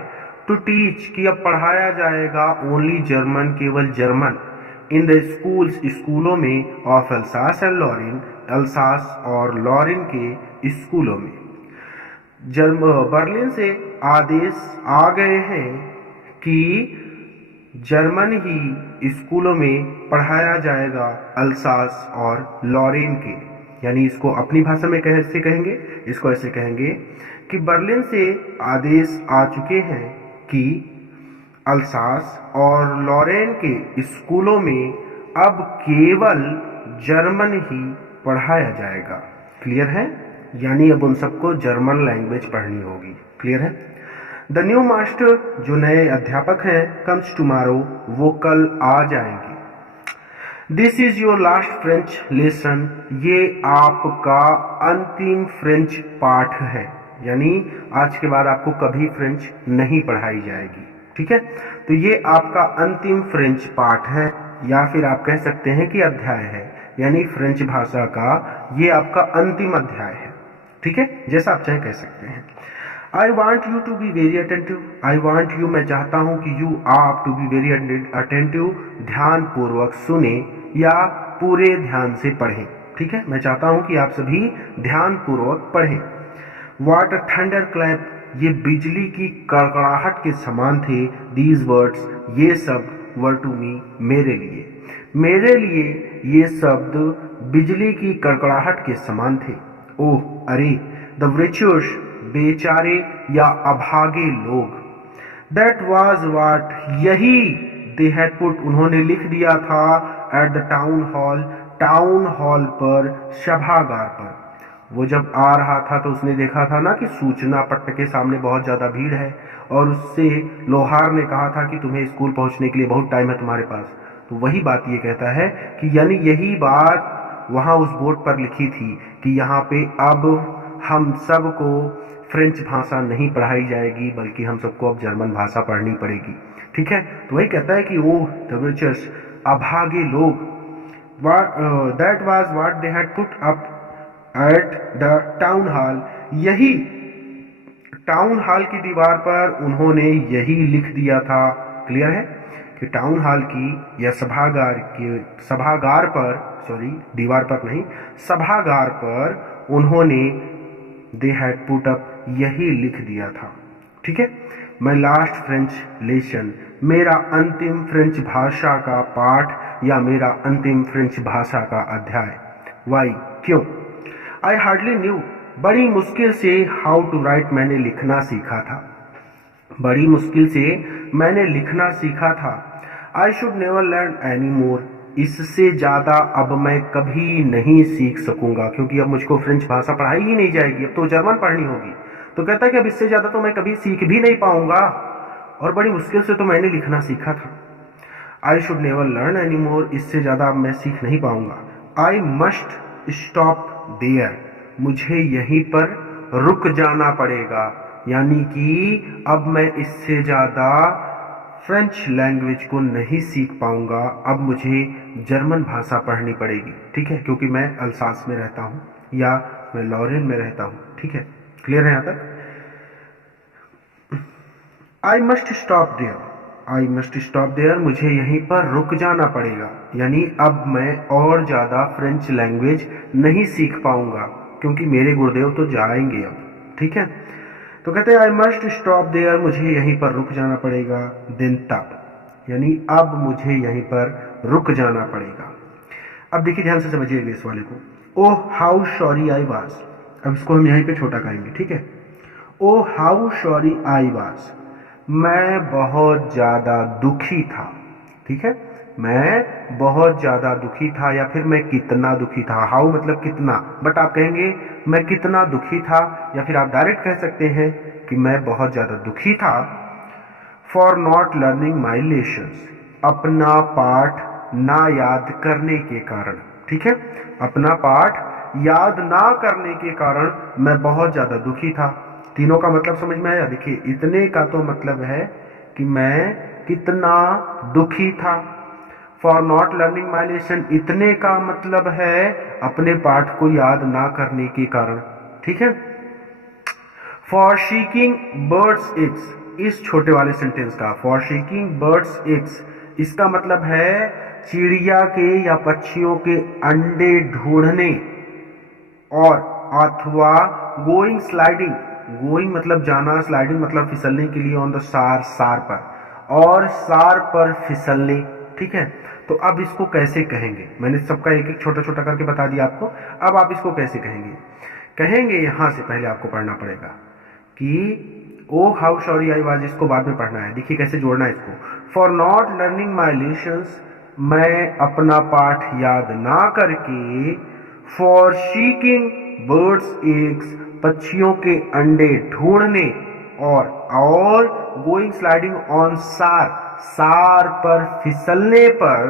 टू टीच, कि अब पढ़ाया जाएगा, ओनली जर्मन, केवल जर्मन, इन द स्कूल्स, स्कूलों में, of Alsace and Lauren, Alsace और लॉरिन के स्कूलों में। बर्लिन से आदेश आ गए हैं कि जर्मन ही स्कूलों में पढ़ाया जाएगा, अल्सास और लॉरिन के, यानी इसको अपनी भाषा में कैसे कहेंगे, इसको ऐसे कहेंगे कि बर्लिन से आदेश आ चुके हैं कि अल्सास और लॉरेन के स्कूलों में अब केवल जर्मन ही पढ़ाया जाएगा। क्लियर है। यानी अब उन सबको जर्मन लैंग्वेज पढ़नी होगी। क्लियर है। द न्यू मास्टर, जो नए अध्यापक हैं, कम्स टुमारो, वो कल आ जाएंगे। This is your last French lesson, ये आपका अंतिम फ्रेंच पाठ है, यानी आज के बाद आपको कभी फ्रेंच नहीं पढ़ाई जाएगी। ठीक है, तो ये आपका अंतिम फ्रेंच पाठ है, या फिर आप कह सकते हैं कि अध्याय है, यानी फ्रेंच भाषा का ये आपका अंतिम अध्याय है। ठीक है, जैसा आप चाहे कह सकते हैं। I want you to be very attentive, I want you मैं चाहता हूं कि यू आप टू बी वेरी अटेंटिव, ध्यान पूर्वक सुने या पूरे ध्यान से पढ़ें। ठीक है, मैं चाहता हूं कि आप सभी ध्यान पूर्वक पढ़ें। वॉट अ थंडर क्लैप, ये बिजली की कड़कड़ाहट के समान थे। दीज वर्ड्स, ये शब्द वर टू मी, मेरे लिए, मेरे लिए ये शब्द बिजली की कड़कड़ाहट के समान थे। ओह अरे, द wretched, बेचारे या अभागे लोग। दैट वॉज वाट, यही दे हैड पुट, उन्होंने लिख दिया था at the town hall, town hall पर, सभागार पर। वो जब आ रहा था तो उसने देखा था ना कि सूचना पट्ट के सामने बहुत ज्यादा भीड़ है, और उससे लोहार ने कहा था कि तुम्हें स्कूल पहुंचने के लिए बहुत टाइम है तुम्हारे पास। तो वही बात ये कहता है कि यानी यही बात वहां उस बोर्ड पर लिखी थी कि यहाँ पे अब हम सबको फ्रेंच भाषा नहीं पढ़ाई जाएगी, बल्कि हम सबको अब जर्मन भाषा पढ़नी पड़ेगी। ठीक है, तो वही कहता है कि वो द अभागे लोग, that was what they had put up at the town hall, यही टाउन हॉल की दीवार पर उन्होंने यही लिख दिया था। क्लियर है कि टाउन हॉल की या सभागार पर, सॉरी दीवार पर नहीं, सभागार पर उन्होंने दे हैड पुट अप, यही लिख दिया था। ठीक है, माई लास्ट फ्रेंच लेसन, मेरा अंतिम फ्रेंच भाषा का पाठ या मेरा अंतिम फ्रेंच भाषा का अध्याय। वाई, क्यों? आई हार्डली न्यू, बड़ी मुश्किल से, हाउ टू राइट, मैंने लिखना सीखा था, बड़ी मुश्किल से मैंने लिखना सीखा था। I should never learn any more, इससे ज्यादा अब मैं कभी नहीं सीख सकूंगा, क्योंकि अब मुझको फ्रेंच भाषा पढ़ाई ही नहीं जाएगी, अब तो जर्मन पढ़नी होगी। तो कहता है कि अब इससे ज्यादा तो मैं कभी सीख भी नहीं पाऊंगा, और बड़ी मुश्किल से तो मैंने लिखना सीखा था। I should never learn any more, इससे ज्यादा अब मैं सीख नहीं पाऊंगा। आई मस्ट स्टॉप देयर, मुझे यहीं पर रुक जाना पड़ेगा, यानी कि अब मैं इससे ज्यादा फ्रेंच लैंग्वेज को नहीं सीख पाऊंगा, अब मुझे जर्मन भाषा पढ़नी पड़ेगी। ठीक है, क्योंकि मैं अल्सास में रहता हूं या मैं लॉरेन में रहता हूं। ठीक है, क्लियर है यहां तक? I must stop there, I must stop there, मुझे यहीं पर रुक जाना पड़ेगा, यानी अब मैं और ज्यादा फ्रेंच लैंग्वेज नहीं सीख पाऊंगा, क्योंकि मेरे गुरुदेव तो जाएंगे अब। ठीक है, तो कहते हैं आई मस्ट स्टॉप देयर, मुझे यहीं पर रुक जाना पड़ेगा। दिन तक, यानी अब मुझे यहीं पर रुक जाना पड़ेगा। अब देखिए ध्यान से समझिएगा इस वाले को। Oh how sorry I was, अब इसको हम यहीं पे छोटा करेंगे। ठीक है, oh how sorry I was, मैं बहुत ज्यादा दुखी था। ठीक है, मैं बहुत ज्यादा दुखी था, या फिर मैं कितना दुखी था। हाउ मतलब कितना, बट आप कहेंगे मैं कितना दुखी था, या फिर आप डायरेक्ट कह सकते हैं कि मैं बहुत ज्यादा दुखी था। For not learning my lessons, अपना पाठ ना याद करने के कारण। ठीक है, अपना पाठ याद ना करने के कारण मैं बहुत ज्यादा दुखी था। तीनों का मतलब समझ में आया? देखिए, इतने का तो मतलब है कि मैं कितना दुखी था। For not learning my lesson, इतने का मतलब है अपने पाठ को याद ना करने के कारण। ठीक है, फॉर सीकिंग बर्ड्स एग्स, इस छोटे वाले सेंटेंस का फॉर सीकिंग बर्ड्स एग्स, इसका मतलब है चिड़िया के या पक्षियों के अंडे ढूंढने, और अथवा गोइंग स्लाइडिंग, गोइंग मतलब जाना, स्लाइडिंग मतलब फिसलने के लिए, ऑन द सार, सार पर, और सार पर फिसलने। ठीक है, तो अब इसको कैसे कहेंगे? मैंने सबका एक एक छोटा छोटा करके बता दिया आपको। अब आप इसको कैसे कहेंगे? कहेंगे यहां से पहले आपको पढ़ना पड़ेगा कि ओ हाउ सॉरी आई वाज, इसको बाद में पढ़ना है। देखिए कैसे जोड़ना है इसको। For not learning my lessons, मैं अपना पाठ याद ना करके, फॉर सीकिंग बर्ड्स एग्स, पक्षियों के अंडे ढूंढने, और गोइंग स्लाइडिंग ऑन सार, सार पर फिसलने पर,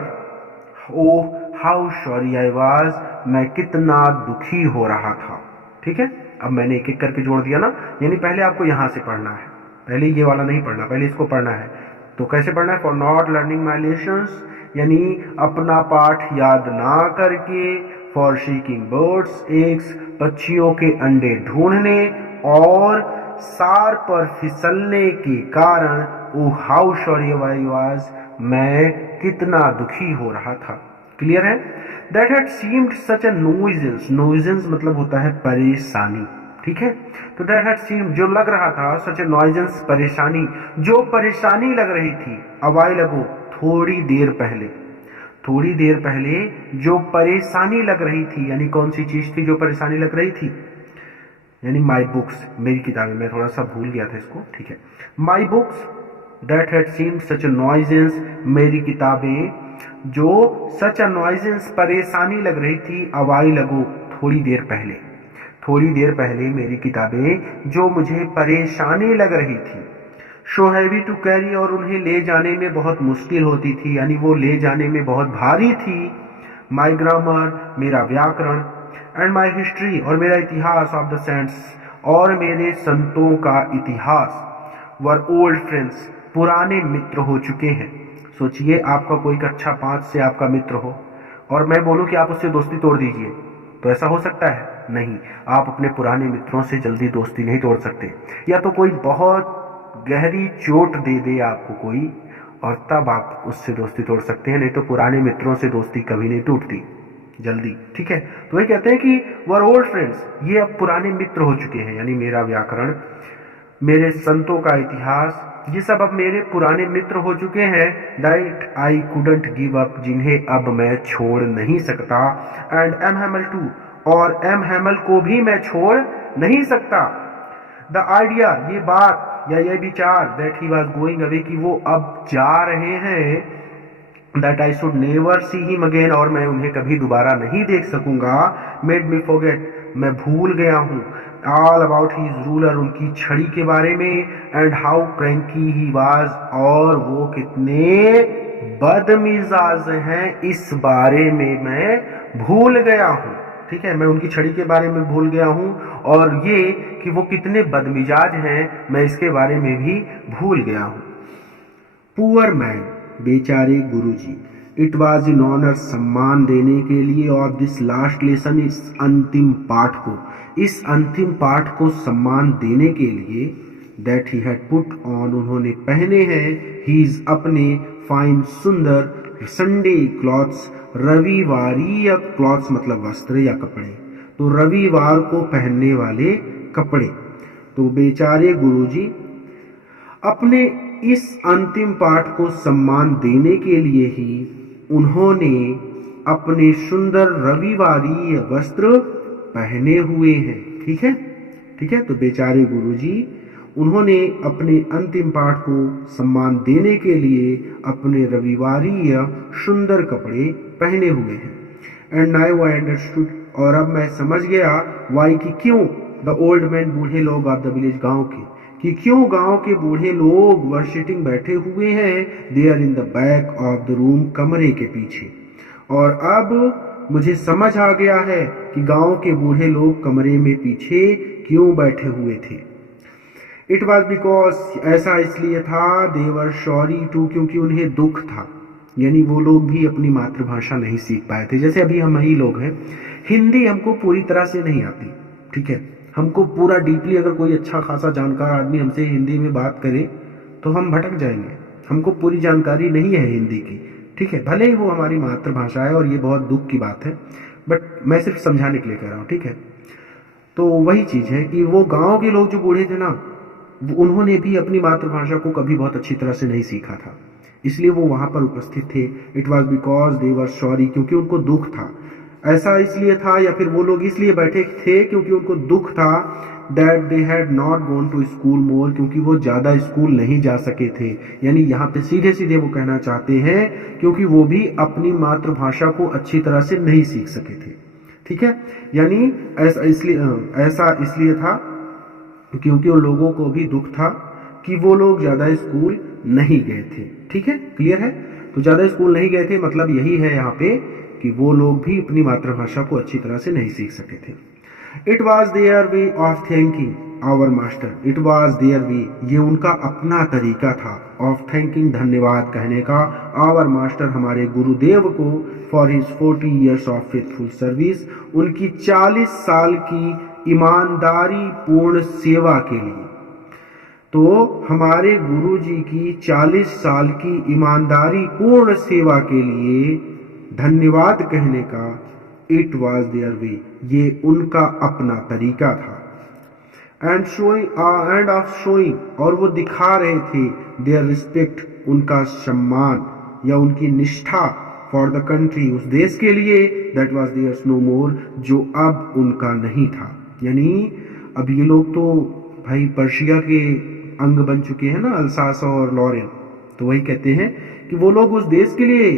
ओ हाउ सॉरी आई वाज, मैं कितना दुखी हो रहा था। ठीक है, अब मैंने एक एक करके जोड़ दिया ना, यानी पहले आपको यहां से पढ़ना है, पहले ये वाला नहीं पढ़ना, पहले इसको पढ़ना है। तो कैसे पढ़ना है? For not learning my lessons, यानी अपना पाठ याद ना करके, फॉर सीकिंग बर्ड्स एग्स, पक्षियों के अंडे ढूंढने, और सार पर फिसलने के कारण ओ हाउ सॉरी आई वाज, मैं कितना दुखी हो रहा था। क्लियर है? दैट हैड सीम्ड सच ए नोइजेंस, नोइजेंस मतलब होता है परेशानी, ठीक है। तो दैट हैड सीम्ड जो लग रहा था, सच ए नोइजेंस परेशानी, जो परेशानी लग रही थी, अ व्हाइल अगो थोड़ी देर पहले, थोड़ी देर पहले जो परेशानी लग रही थी, यानी कौन सी चीज थी जो परेशानी लग रही थी, यानी माई बुक्स, मेरी किताबें, मैं थोड़ा सा भूल गया था इसको, ठीक है। My books that had seemed such a nuisance, मेरी किताबें जो सच ए नॉइजेंस परेशानी लग रही थी, अवाई लगो थोड़ी देर पहले, थोड़ी देर पहले मेरी किताबें जो मुझे परेशानी लग रही थी, शो हैवी टू कैरी, और उन्हें ले जाने में बहुत मुश्किल होती थी, यानी वो ले जाने में बहुत भारी थी। माई ग्रामर, मेरा व्याकरण, एंड माई हिस्ट्री, और मेरा इतिहास ऑफ द सेंट्स, और मेरे संतों का इतिहास, वर ओल्ड फ्रेंड्स, पुराने मित्र हो चुके हैं। सोचिए आपका कोई कक्षा 5 से आपका मित्र हो और मैं बोलूं कि आप उससे दोस्ती तोड़ दीजिए, तो ऐसा हो सकता है? नहीं, आप अपने पुराने मित्रों से जल्दी दोस्ती नहीं तोड़ सकते। या तो कोई बहुत गहरी चोट दे दे आपको कोई, और तब आप उससे दोस्ती तोड़ सकते हैं, नहीं तो पुराने मित्रों से दोस्ती कभी नहीं टूटती जल्दी, ठीक है। तो वही कहते हैं कि वर ओल्ड फ्रेंड्स, ये अब पुराने मित्र हो चुके हैं, यानी मेरा व्याकरण, मेरे संतों का इतिहास, ये सब अब मेरे पुराने मित्र हो चुके हैं। That I couldn't give up, जिन्हें अब मैं छोड़ नहीं सकता। एंड एम हैमल टू, और एम हैमल को भी मैं छोड़ नहीं सकता। द आइडिया, ये बात या ये विचार, that he was going away, कि वो अब जा रहे हैं, that I should never see him again, और मैं उन्हें कभी दोबारा नहीं देख सकूंगा, मेड मी फॉरगेट, मैं भूल गया हूँ, ऑल अबाउट हिज रूलर, उनकी छड़ी के बारे में, and how cranky he was, और वो कितने बदमिजाज हैं, इस बारे में मैं भूल गया हूँ, ठीक है। मैं उनकी छड़ी के बारे में भूल गया हूँ, और ये कि वो कितने बदमिजाज हैं, मैं इसके बारे में भी भूल गया हूँ। पुअर मैन, बेचारे गुरुजी, इट वॉज इन ऑनर, सम्मान देने के लिए, और दिस लास्ट लेसन, इस अंतिम पाठ को, इस अंतिम पाठ को सम्मान देने के लिए, that he had put on, उन्होंने पहने हैं, हीज अपने, फाइन सुंदर, संडे क्लॉथ्स, रविवारी, या क्लॉथ्स मतलब वस्त्र या कपड़े, तो रविवार को पहनने वाले कपड़े। तो बेचारे गुरुजी अपने इस अंतिम पाठ को सम्मान देने के लिए ही उन्होंने अपने सुंदर रविवारी वस्त्र पहने हुए हैं, ठीक है, ठीक है। तो बेचारे गुरुजी उन्होंने अपने अंतिम पाठ को सम्मान देने के लिए अपने रविवारी या सुंदर कपड़े पहने हुए हैं। एंड नाउ आई अंडरस्टूड, और अब मैं समझ गया, वाई, कि क्यों, द ओल्ड मैन, बूढ़े लोग ऑफ द विलेज, गांव के, कि क्यों गांव के बूढ़े लोग वर सिटिंग, बैठे हुए हैं, they are in the back of the room, कमरे के पीछे। और अब मुझे समझ आ गया है कि गांव के बूढ़े लोग कमरे में पीछे क्यों बैठे हुए थे। इट वॉज बिकॉज, ऐसा इसलिए था, दे वर सॉरी टू, क्योंकि उन्हें दुख था, यानी वो लोग भी अपनी मातृभाषा नहीं सीख पाए थे। जैसे अभी हम ही लोग हैं, हिंदी हमको पूरी तरह से नहीं आती, ठीक है, हमको पूरा डीपली, अगर कोई अच्छा खासा जानकार आदमी हमसे हिंदी में बात करे तो हम भटक जाएंगे, हमको पूरी जानकारी नहीं है हिंदी की, ठीक है, भले ही वो हमारी मातृभाषा है, और ये बहुत दुख की बात है, बट मैं सिर्फ समझाने के लिए कह रहा हूँ, ठीक है। तो वही चीज है कि वो गांव के लोग जो बूढ़े थे ना, उन्होंने भी अपनी मातृभाषा को कभी बहुत अच्छी तरह से नहीं सीखा था, इसलिए वो वहां पर उपस्थित थे। It was because they were sorry, क्योंकि उनको दुख था। ऐसा इसलिए था, या फिर वो लोग इसलिए बैठे थे क्योंकि उनको दुख था, that they had not gone to school more, क्योंकि वो ज्यादा स्कूल नहीं जा सके थे। यानी यहाँ पे सीधे सीधे वो कहना चाहते हैं क्योंकि वो भी अपनी मातृभाषा को अच्छी तरह से नहीं सीख सके थे, ठीक है। यानी ऐसा इसलिए था क्योंकि उन लोगों को भी दुख था कि वो लोग ज्यादा स्कूल नहीं गए थे, ठीक है, क्लियर है। तो ज्यादा स्कूल नहीं गए थे, मतलब यही है यहाँ पे कि वो लोग भी अपनी मातृभाषा को अच्छी तरह से नहीं सीख सके थे। It was their way of thanking our master, it was their way, ये उनका अपना तरीका था, ऑफ थैंकिंग, धन्यवाद कहने का, आवर मास्टर, हमारे गुरुदेव को, for his 40 years of faithful service, उनकी 40 साल की ईमानदारी पूर्ण सेवा के लिए, तो हमारे गुरुजी की 40 साल की ईमानदारी पूर्ण सेवा के लिए धन्यवाद कहने का इट वॉज देयर वे, ये उनका अपना तरीका था। एंड ऑफ शोइंग, और वो दिखा रहे थे देयर रिस्पेक्ट, उनका सम्मान या उनकी निष्ठा फॉर द कंट्री, उस देश के लिए, दैट वॉज देयर्स नो मोर, जो अब उनका नहीं था। यानी अब ये लोग तो भाई पर्शिया के अंग बन चुके हैं ना, अल्सास और लॉरेन, तो वही कहते हैं कि वो लोग उस देश के लिए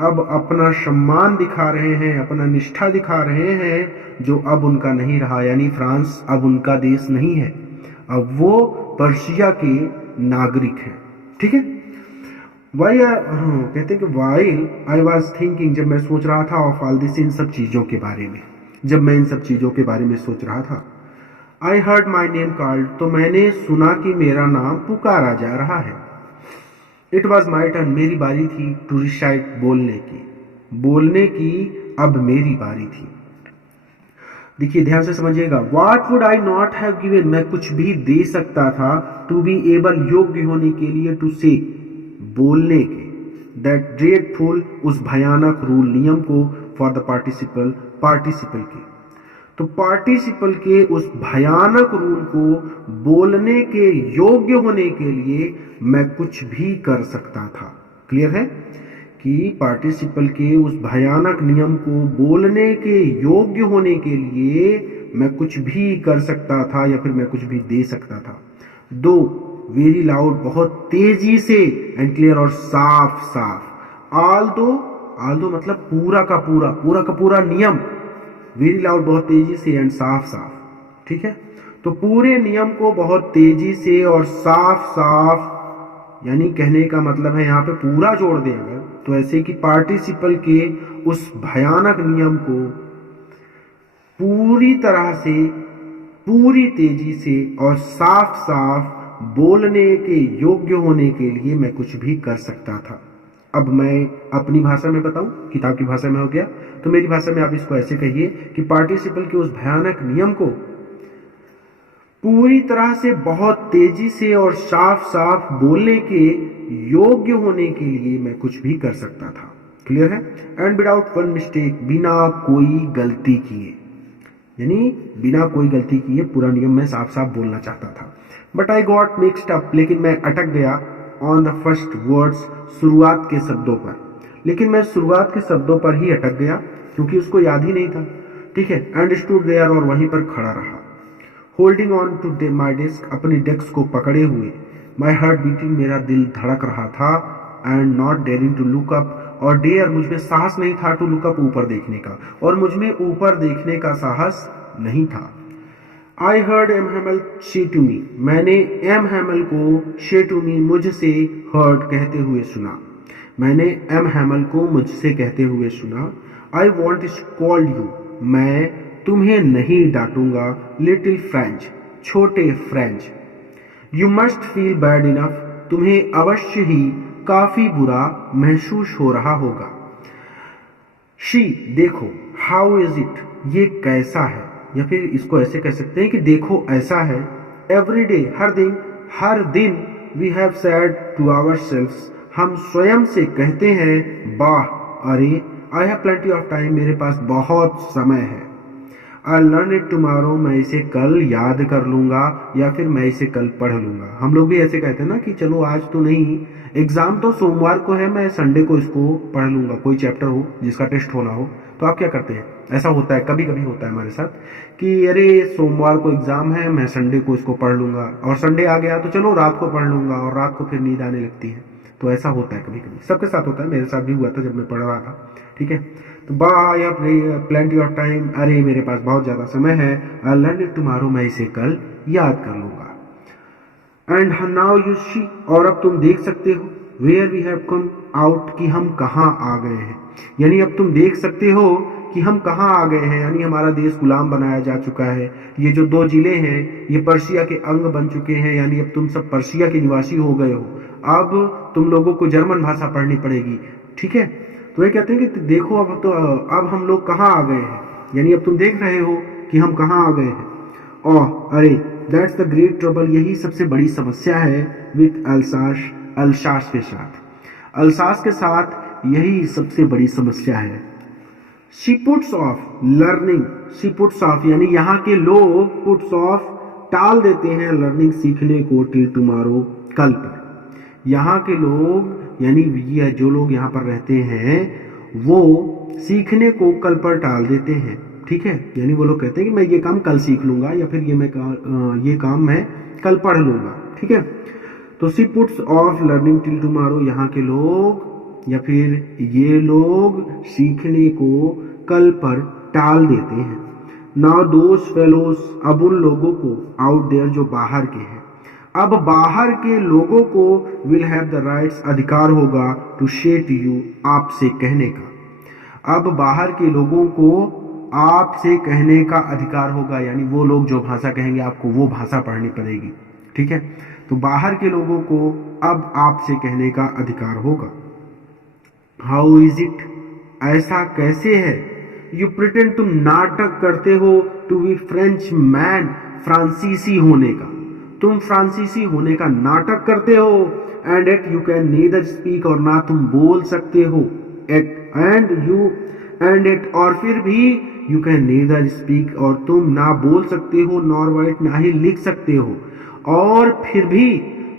अब अपना सम्मान दिखा रहे हैं, अपना निष्ठा दिखा रहे हैं, जो अब उनका नहीं रहा। यानी फ्रांस अब उनका देश नहीं है, अब वो पर्शिया के नागरिक हैं। ठीक है, कहते हैं कि वाइल आई वॉज थिंकिंग, जब मैं सोच रहा था ऑफ ऑल दिस, इन सब चीजों के बारे में, जब मैं इन सब चीजों के बारे में सोच रहा था, I heard my name called, तो मैंने सुना कि मेरा नाम पुकारा जा रहा है। इट वॉज माई टर्न, मेरी बारी थी, टू रिसाइट, बोलने की अब मेरी बारी थी। देखिए ध्यान से समझिएगा, what would I not have given, मैं कुछ भी दे सकता था, टू बी एबल, योग्य होने के लिए, टू से, बोलने के, दैट ड्रेडफुल, उस भयानक रूल, नियम को, फॉर द पार्टिसिपल के, तो पार्टिसिपल के उस भयानक रूल को बोलने के योग्य होने के लिए मैं कुछ भी कर सकता था। क्लियर है कि पार्टिसिपल के उस भयानक नियम को बोलने के योग्य होने के लिए मैं कुछ भी कर सकता था या फिर मैं कुछ भी दे सकता था। दो, वेरी लाउड, बहुत तेजी से, एंड क्लियर, और साफ साफ। आल दो मतलब पूरा का पूरा नियम, वेरी लाउड बहुत तेजी से, एंड साफ साफ। ठीक है, तो पूरे नियम को बहुत तेजी से और साफ साफ, यानी कहने का मतलब है यहाँ पे पूरा जोड़ दें अगर, तो ऐसे कि पार्टिसिपल के उस भयानक नियम को पूरी तरह से, पूरी तेजी से और साफ साफ बोलने के योग्य होने के लिए मैं कुछ भी कर सकता था। अब मैं अपनी भाषा में बताऊं, किताब की भाषा में हो गया, तो मेरी भाषा में आप इसको ऐसे कहिए कि पार्टिसिपल के उस भयानक नियम को पूरी तरह से, बहुत तेजी से और साफ साफ बोलने के योग्य होने के लिए मैं कुछ भी कर सकता था। क्लियर है, एंड विदाउट वन मिस्टेक, बिना कोई गलती किए, यानी बिना कोई गलती किए पूरा नियम मैं साफ साफ बोलना चाहता था। But I got mixed up, लेकिन मैं अटक गया, ऑन द फर्स्ट वर्ड्स, शुरुआत के शब्दों पर, लेकिन मैं शुरुआत के शब्दों पर ही अटक गया क्योंकि उसको याद ही नहीं था। ठीक है, एंड स्टूड देयर, और वहीं पर खड़ा रहा, holding on to my desk, अपनी डेस्क को पकड़े हुए, माई हार्ट बीटिंग, मेरा दिल धड़क रहा था, and not daring to look up, और डेयर, मुझमें साहस नहीं था, टू लुक अप, ऊपर देखने का, और मुझमें ऊपर देखने का साहस नहीं था। आई हर्ड एम हैमल से टू मी, मैंने एम हैमल को से टू मी, मुझसे, हर्ड कहते हुए सुना, मैंने एम हैमल को मुझसे कहते हुए सुना। आई वॉन्ट स्कॉल्ड यू, मैं तुम्हें नहीं डांटूंगा, लिटिल फ्रेंच, छोटे French, you must feel bad enough, तुम्हें अवश्य ही काफी बुरा महसूस हो रहा होगा। शी, देखो, हाउ इज इट, ये कैसा है, या फिर इसको ऐसे कह सकते हैं कि देखो ऐसा है, एवरी डे, हर दिन, we have said to ourselves, हम स्वयं से कहते हैं, वाह, अरे, I have plenty of time, मेरे पास बहुत समय है, आई लर्न इट टुमारो, मैं इसे कल याद कर लूंगा, या फिर मैं इसे कल पढ़ लूंगा। हम लोग भी ऐसे कहते हैं ना कि चलो आज तो नहीं, एग्जाम तो सोमवार को है, मैं संडे को इसको पढ़ लूंगा, कोई चैप्टर हो जिसका टेस्ट होना हो, तो आप क्या करते हैं, ऐसा होता है, कभी कभी होता है हमारे साथ कि अरे सोमवार को एग्जाम है, मैं संडे को इसको पढ़ लूंगा, और संडे आ गया तो चलो रात को पढ़ लूंगा, और रात को फिर नींद आने लगती है। तो ऐसा होता है कभी कभी, सबके साथ होता है, मेरे साथ भी हुआ था जब मैं पढ़ रहा था। ठीक है, तो बाय प्लेंटी ऑफ टाइम, अरे मेरे पास बहुत ज्यादा समय है, आई लर्न इट टुमारो, मैं इसे कल याद कर लूंगा। एंड नाउ यू सी, और अब तुम देख सकते हो, where we have come out, कि हम कहाँ आ गए हैं, यानी अब तुम देख सकते हो कि हम कहाँ आ गए हैं, यानी हमारा देश गुलाम बनाया जा चुका है, ये जो 2 जिले हैं ये पर्शिया के अंग बन चुके हैं, यानी अब तुम सब पर्शिया के निवासी हो गए हो, अब तुम लोगों को जर्मन भाषा पढ़नी पड़ेगी। ठीक है, तो ये कहते हैं कि देखो अब हम लोग कहाँ आ गए हैं, यानी अब तुम देख रहे हो कि हम कहाँ आ गए हैं। ओह, अरे, दैट्स द ग्रेट ट्रबल, यही सबसे बड़ी समस्या है विथ अल्सास के साथ, अल्सास के साथ यही सबसे बड़ी समस्या है। She puts of learning, she puts of यानी यहाँ के लोग पुट्स ऑफ टाल देते हैं लर्निंग सीखने को टिल टुमारो कल पर। यहाँ के लोग यानी ये जो लोग यहाँ पर रहते हैं वो सीखने को कल पर टाल देते हैं, ठीक है। यानी वो लोग कहते हैं कि मैं ये काम कल सीख लूंगा या फिर ये काम मैं कल पढ़ लूंगा, ठीक है। तो she puts of learning till tomorrow, यहाँ के लोग या फिर ये लोग सीखने को कल पर टाल देते हैं। नाउ दोज फेलोज, अब उन लोगों को आउट देयर जो बाहर के हैं, अब बाहर के लोगों को विल हैव द राइट्स, अधिकार होगा टू से टू यू, आपसे कहने का। अब बाहर के लोगों को आपसे कहने का अधिकार होगा, यानी वो लोग जो भाषा कहेंगे आपको वो भाषा पढ़नी पड़ेगी, ठीक है। तो बाहर के लोगों को अब आपसे कहने का अधिकार होगा। हाउ इज इट, ऐसा कैसे है। यू प्रिटेंड, तुम नाटक करते हो टू बी फ्रेंच मैन, फ्रांसीसी होने का, तुम फ्रांसीसी होने का नाटक करते हो। And at you can neither speak, और ना तुम बोल सकते हो। एंड एट और फिर भी यू कैन नीदर स्पीक, और तुम ना बोल सकते हो, नॉर राइट ना ही लिख सकते हो, और फिर भी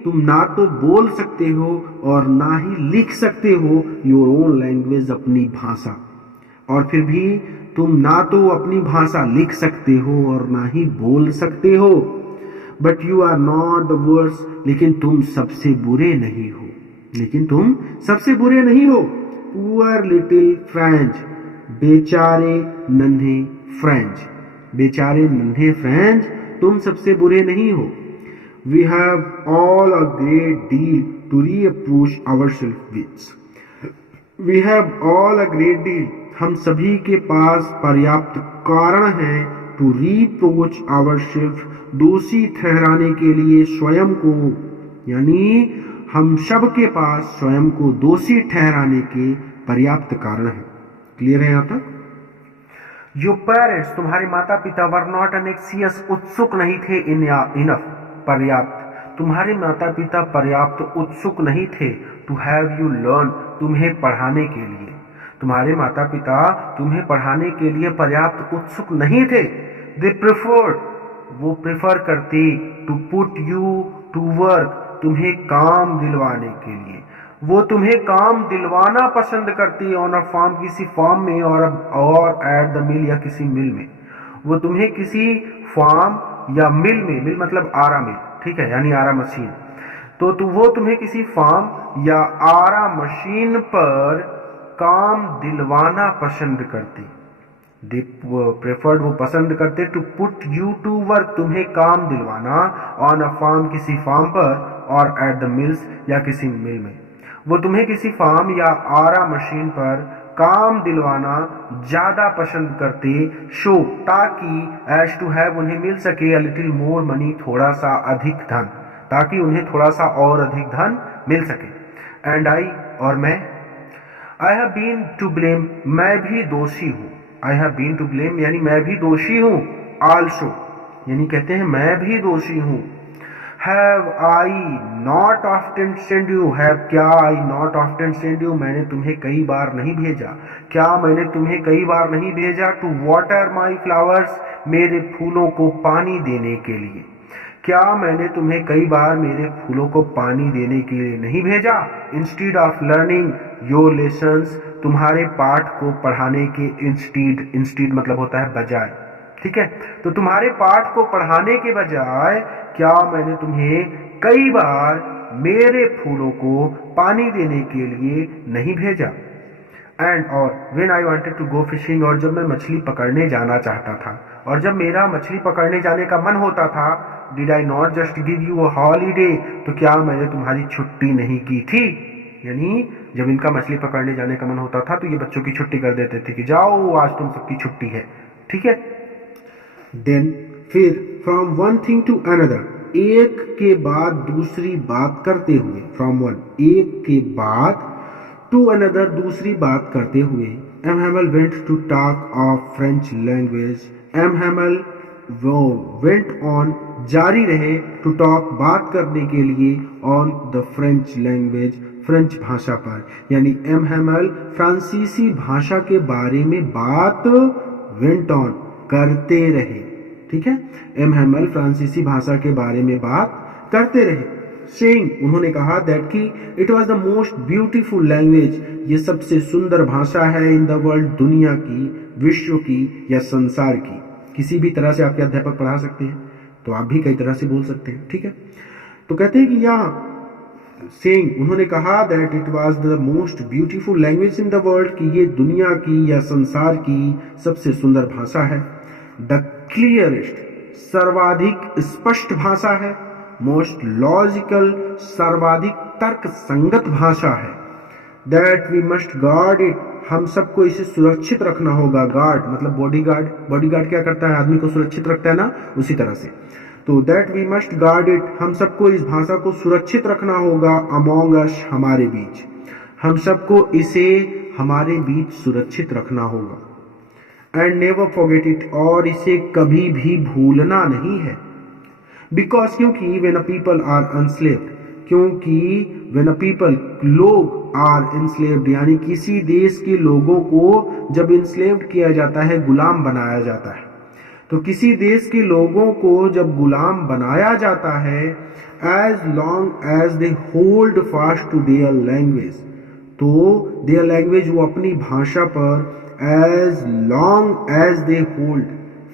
तुम ना तो बोल सकते हो और ना ही लिख सकते हो योर ओन लैंग्वेज, अपनी भाषा, और फिर भी तुम ना तो अपनी भाषा लिख सकते हो और ना ही बोल सकते हो। But you are not the worst, लेकिन तुम सबसे बुरे नहीं हो, लेकिन तुम सबसे बुरे नहीं हो। पुअर लिटिल फ्रेंच, बेचारे नन्हे फ्रेंच, बेचारे नन्हे फ्रेंच, तुम सबसे बुरे नहीं हो। We have all a great deal to reproach ourselves with. We have all a great deal, हम सभी के पास पर्याप्त कारण है to reproach ourselves, दोषी ठहराने के लिए स्वयं को, यानी हम सब के पास स्वयं को दोषी ठहराने के पर्याप्त कारण है। क्लियर है यहाँ तक। Your parents, तुम्हारे माता पिता वर नॉट एनेक्सियस, उत्सुक नहीं थे इनफ, पर्याप्त, तुम्हारे माता पिता पर्याप्त उत्सुक नहीं थे टू हैव यू लर्न, तुम्हें पढ़ाने के लिए, तुम्हारे माता पिता तुम्हें पढ़ाने के लिए पर्याप्त उत्सुक नहीं थे। दे प्रेफर्ड, वो प्रेफर करते, to put you to work, तुम्हें काम दिलवाने के लिए, वो तुम्हें काम दिलवाना पसंद करती ऑन अ फार्म, किसी फार्म में, और एट द मिल, या किसी मिल में, वो तुम्हें किसी फार्म या मिल में, मिल मतलब आरा मिल, ठीक है, यानी आरा मशीन, तो वो तुम्हें किसी फार्म या आरा मशीन पर काम दिलवाना पसंद करती। दे प्रेफर्ड, वो पसंद करते, to put you to work, तुम्हें काम दिलवाना, ऑन अ फार्म, किसी फार्म पर, और एट द मिल्स, या किसी मिल में, वो तुम्हें किसी फार्म या आरा मशीन पर काम दिलवाना ज्यादा पसंद करते, शो, ताकि, एज टू हैव, उन्हें मिल सके, अ लिटिल मोर मनी, थोड़ा सा अधिक धन, ताकि उन्हें थोड़ा सा और अधिक धन मिल सके। एंड आई, और मैं, I have been to blame, मैं भी दोषी हूँ, I have been to blame यानी मैं भी दोषी हूँ, आल्सो यानी कहते हैं मैं भी दोषी हूँ। Have I not often send you, have क्या आई नॉट ऑफ्टन सेंड यू, मैंने तुम्हें कई बार नहीं भेजा, क्या मैंने तुम्हें कई बार नहीं भेजा, टू वाटर माई फ्लावर्स, मेरे फूलों को पानी देने के लिए, क्या मैंने तुम्हें कई बार मेरे फूलों को पानी देने के लिए नहीं भेजा। Instead of learning your lessons, तुम्हारे पाठ को पढ़ाने के, इंस्टीड मतलब होता है बजाय, ठीक है, तो तुम्हारे पाठ को पढ़ाने के बजाय क्या मैंने तुम्हें कई बार मेरे फूलों को पानी देने के लिए नहीं भेजा। एंड और when I wanted to go fishing, और जब मैं मछली पकड़ने जाना चाहता था, और जब मेरा मछली पकड़ने जाने का मन होता था, did I not just give you a holiday, तो क्या मैंने तुम्हारी छुट्टी नहीं की थी। यानी जब इनका मछली पकड़ने जाने का मन होता था तो ये बच्चों की छुट्टी कर देते थे कि जाओ आज तुम सबकी छुट्टी है, ठीक है। देन फिर from one thing to another, एक के बाद दूसरी बात करते हुए, फ्रॉम वन एक के बाद, टू अनदर दूसरी बात करते हुए, M Hamel went to talk of French language, M Hamel वो वेंट ऑन जारी रहे टू टॉक बात करने के लिए on the French language French भाषा पर, यानी एम हैमल फ्रांसीसी भाषा के बारे में बात वेंट ऑन करते रहे। ठीक है, एम हैमल फ्रांसीसी भाषा के बारे में बात करते रहे। सेइंग, उन्होंने कहा दैट कि it was the most beautiful language, ये सबसे सुंदर भाषा है इन द वर्ल्ड, दुनिया की, विश्व की या संसार की। किसी भी तरह से आपके अध्यापक पढ़ा सकते हैं, तो आप भी कई तरह से बोल सकते हैं। ठीक है, तो कहते हैं कि यहाँ सेइंग, उन्होंने कहा that it was the most beautiful language in the world, कि ये दुनिया की या संसार की सबसे सुंदर भाषा है। द क्लियरेस्ट, सर्वाधिक स्पष्ट भाषा है। मोस्ट लॉजिकल, सर्वाधिक तर्क संगत भाषा है। That we must guard it, हम सबको इसे सुरक्षित रखना होगा। गार्ड मतलब बॉडीगार्ड, बॉडीगार्ड क्या करता है, आदमी को सुरक्षित रखता है ना, उसी तरह से। तो that we must guard it, हम सबको इस भाषा को सुरक्षित रखना होगा। अमोंग अस, हमारे बीच, हम सबको इसे हमारे बीच सुरक्षित रखना होगा। एंड नेवर फॉरगेट इट, और इसे कभी भी भूलना नहीं है। बिकॉज, क्योंकि व्हेन अ पीपल आर अनस्लेव्ड, क्योंकि व्हेन अ पीपल, लोग, आर एनस्लेव्ड, यानी किसी देश के लोगों को जब इंस्लेव्ड किया जाता है, गुलाम बनाया जाता है, तो किसी देश के लोगों को जब गुलाम बनाया जाता है, as long as they hold fast to their language, तो देयर लैंग्वेज, वो अपनी भाषा पर, as long as they hold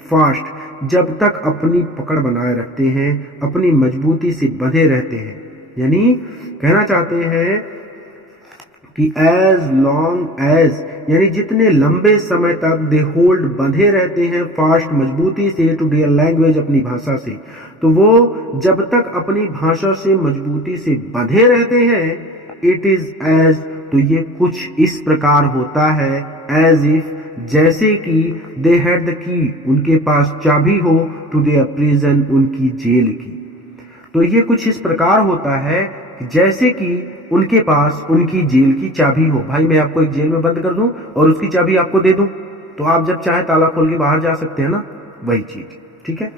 fast, जब तक अपनी पकड़ बनाए रखते हैं, अपनी मजबूती से बंधे रहते हैं। यानी कहना चाहते हैं कि एज लॉन्ग एज, यानी जितने लंबे समय तक दे होल्ड, बंधे रहते हैं फास्ट, मजबूती से, टू देयर लैंग्वेज, अपनी भाषा से, तो वो जब तक अपनी भाषा से मजबूती से बंधे रहते हैं, इट इज एज, तो ये कुछ इस प्रकार होता है, एज इफ, जैसे कि दे हैड द की, उनके पास चाबी हो, टू देयर प्रिजन, उनकी जेल की। तो ये कुछ इस प्रकार होता है जैसे कि उनके पास उनकी जेल की चाबी हो। भाई मैं आपको एक जेल में बंद कर दूं और उसकी चाबी आपको दे दूं, तो आप जब चाहे ताला खोल के बाहर जा सकते हैं ना, वही चीज। ठीक है,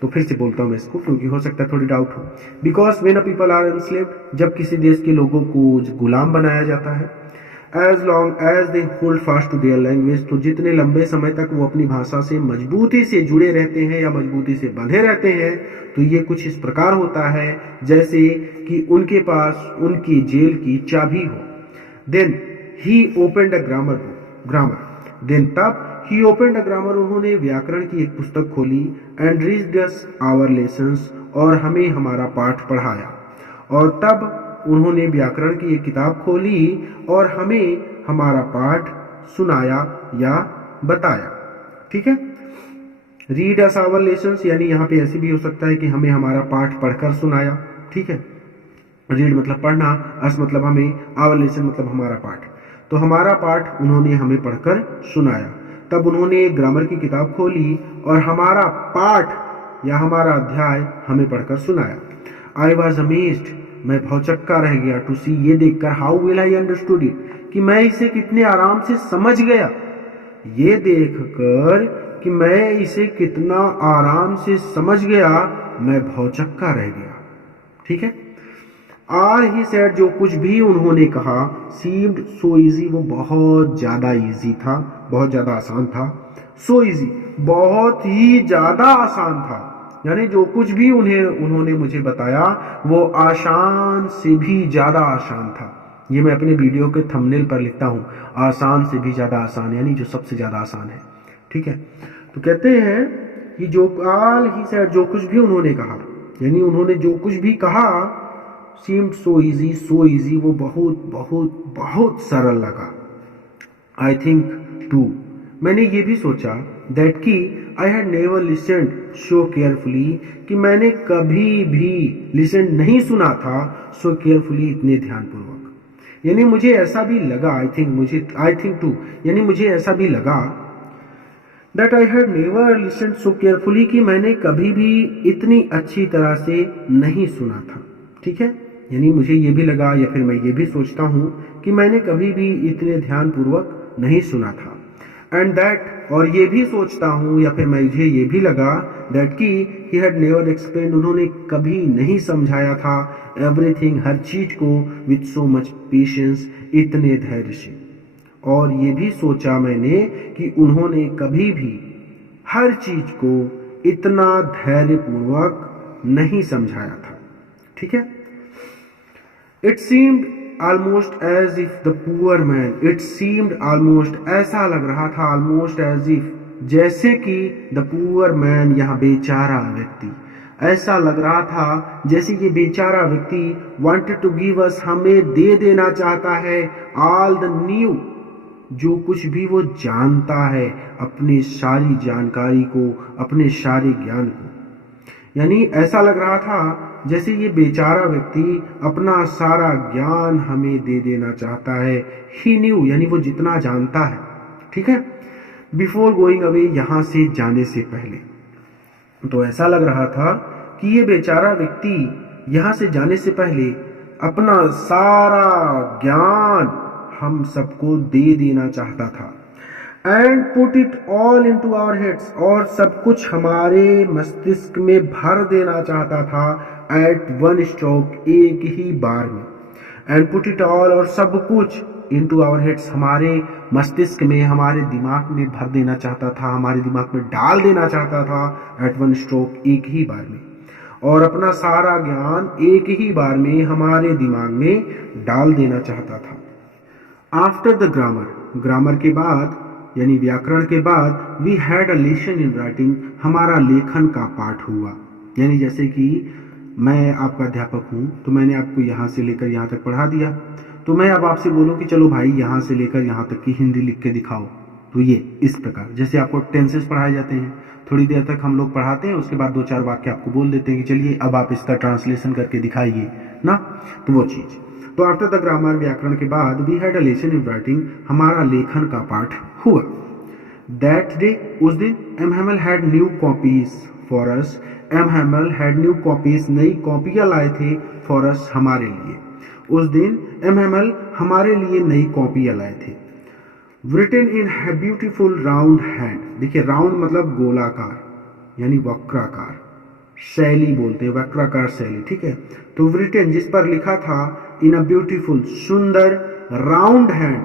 तो फिर से बोलता हूं मैं इसको, क्योंकि हो सकता है थोड़ी डाउट हो। Because when a people are enslaved, जब किसी देश के लोगों को गुलाम बनाया जाता है, as long as they hold fast to their language, तो जितने लंबे समय तक वो अपनी भाषा से मजबूती से जुड़े रहते हैं या मजबूती से बंधे रहते हैं, तो ये कुछ इस प्रकार होता है जैसे कि उनके पास उनकी जेल की चाबी हो। Then he opened a grammar, then तब ही ओपनड अ ग्रामर, उन्होंने व्याकरण की एक पुस्तक खोली, and read us our lessons, और हमें हमारा पाठ पढ़ाया। और तब उन्होंने व्याकरण की एक किताब खोली और हमें हमारा पाठ सुनाया या बताया। ठीक है, रीड अस आवर लेसन्स, यानी यहाँ पे ऐसे भी हो सकता है कि हमें हमारा पाठ पढ़कर सुनाया। ठीक है, रीड मतलब पढ़ना, अस मतलब हमें, आवर लेसन मतलब हमारा पाठ, तो हमारा पाठ उन्होंने हमें पढ़कर सुनाया। तब उन्होंने ग्रामर की किताब खोली और हमारा पाठ या हमारा अध्याय हमें पढ़कर सुनाया। आई वॉज अमेज्ड, मैं भौचक्का रह गया, टू सी, ये देखकर, how well I understood it, कि मैं इसे कितने आराम से समझ गया। ये देखकर कि मैं इसे कितना आराम से समझ गया, मैं भौचक्का रह गया। ठीक है, आर ही सेड, जो कुछ भी उन्होंने कहा, सीम्ड सो इजी, वो बहुत ज्यादा इजी था, बहुत ज्यादा आसान था। सो इजी, बहुत ही ज्यादा आसान था, यानी जो कुछ भी उन्होंने मुझे बताया वो आसान से भी ज्यादा आसान था। ये मैं अपने वीडियो के थंबनेल पर लिखता हूं, आसान से भी ज्यादा आसान, यानी जो सबसे ज्यादा आसान है। ठीक है, तो कहते हैं कि जो आल ही सेड, जो कुछ भी उन्होंने कहा, यानी उन्होंने जो कुछ भी कहा, सीम्ड सो इजी, वो बहुत बहुत बहुत सरल लगा। आई थिंक टू, मैंने ये भी सोचा, दैट कि I had never listened so carefully, कि मैंने कभी भी लिसन नहीं सुना था सो केयरफुली, इतने ध्यानपूर्वक। यानी मुझे ऐसा भी लगा, आई थिंक टू, यानी मुझे ऐसा भी लगा that I had never listened so carefully, कि मैंने कभी भी इतनी अच्छी तरह से नहीं सुना था। ठीक है, यानी मुझे ये भी लगा या फिर मैं ये भी सोचता हूँ कि मैंने कभी भी इतने ध्यानपूर्वक नहीं सुना था। एंड दैट, और ये भी सोचता हूँ या फिर मुझे ये भी लगा दैट की ही हैड नेवर एक्सप्लेन, उन्होंने कभी नहीं समझाया था एवरीथिंग, हर चीज को विथ सो मच पेशेंस, इतने धैर्य से। और ये भी सोचा मैंने कि उन्होंने कभी भी हर चीज को इतना धैर्यपूर्वक नहीं समझाया था। ठीक है। It seemed almost as if the poor man, it seemed almost, ऐसा लग रहा था, ऑलमोस्ट एज इफ, जैसे कि द पुअर मैन, यहाँ बेचारा व्यक्ति, ऐसा लग रहा था जैसे ये बेचारा व्यक्ति वांटेड टू गिव अस, हमें दे देना चाहता है, ऑल द न्यू, जो कुछ भी वो जानता है, अपनी सारी जानकारी को, अपने सारे ज्ञान को। यानी ऐसा लग रहा था जैसे ये बेचारा व्यक्ति अपना सारा ज्ञान हमें दे देना चाहता है। ही न्यू, यानी वो जितना जानता है। ठीक है। बिफोर गोइंग अवे, यहां से जाने से पहले, तो ऐसा लग रहा था कि ये बेचारा व्यक्ति यहां से जाने से पहले अपना सारा ज्ञान हम सबको दे देना चाहता था। And put it all into our heads, और सब कुछ हमारे मस्तिष्क में भर देना चाहता था, एट वन स्ट्रोक, एक ही बार में। एंड पुट इट ऑल, और सब कुछ, इनटू आवर हेड्स, हमारे मस्तिष्क में, हमारे दिमाग में भर देना चाहता था, हमारे दिमाग में डाल देना चाहता था, एट वन स्ट्रोक, एक ही बार में। और अपना सारा ज्ञान एक ही बार में हमारे दिमाग में डाल देना चाहता था। आफ्टर द ग्रामर, ग्रामर के बाद यानी व्याकरण के बाद, we had a lesson in writing, हमारा लेखन का पाठ हुआ। यानी जैसे कि मैं आपका अध्यापक हूं, तो मैंने आपको यहां से लेकर यहां तक पढ़ा दिया, तो मैं अब आपसे बोलूं कि चलो भाई यहां से लेकर यहां तक की हिंदी लिख के दिखाओ, तो ये इस प्रकार, जैसे आपको टेंसेस पढ़ाए जाते हैं, थोड़ी देर तक हम लोग पढ़ाते हैं, उसके बाद 2-4 वाक्य आपको बोल देते हैं कि चलिए अब आप इसका ट्रांसलेशन करके दिखाइए ना, तो वो चीज। तो आफ्टर द ग्रामर, व्याकरण के बाद, we had a lesson in writing, हमारा लेखन का पाठ हुआ। दैट डे, उस दिन, M Hamel had new copies for us, M Hamel had new copies, नई कॉपियां लाए थे, फॉर अस, हमारे लिए। उस दिन एम हैमल हमारे लिए नई कॉपियां लाए थे। written in a beautiful round hand, देखिए राउंड मतलब गोलाकार यानी वक्राकार, शैली बोलते हैं, वक्राकार शैली। ठीक है। तो written जिस पर लिखा था, इन अ ब्यूटीफुल, सुंदर, राउंड हैंड,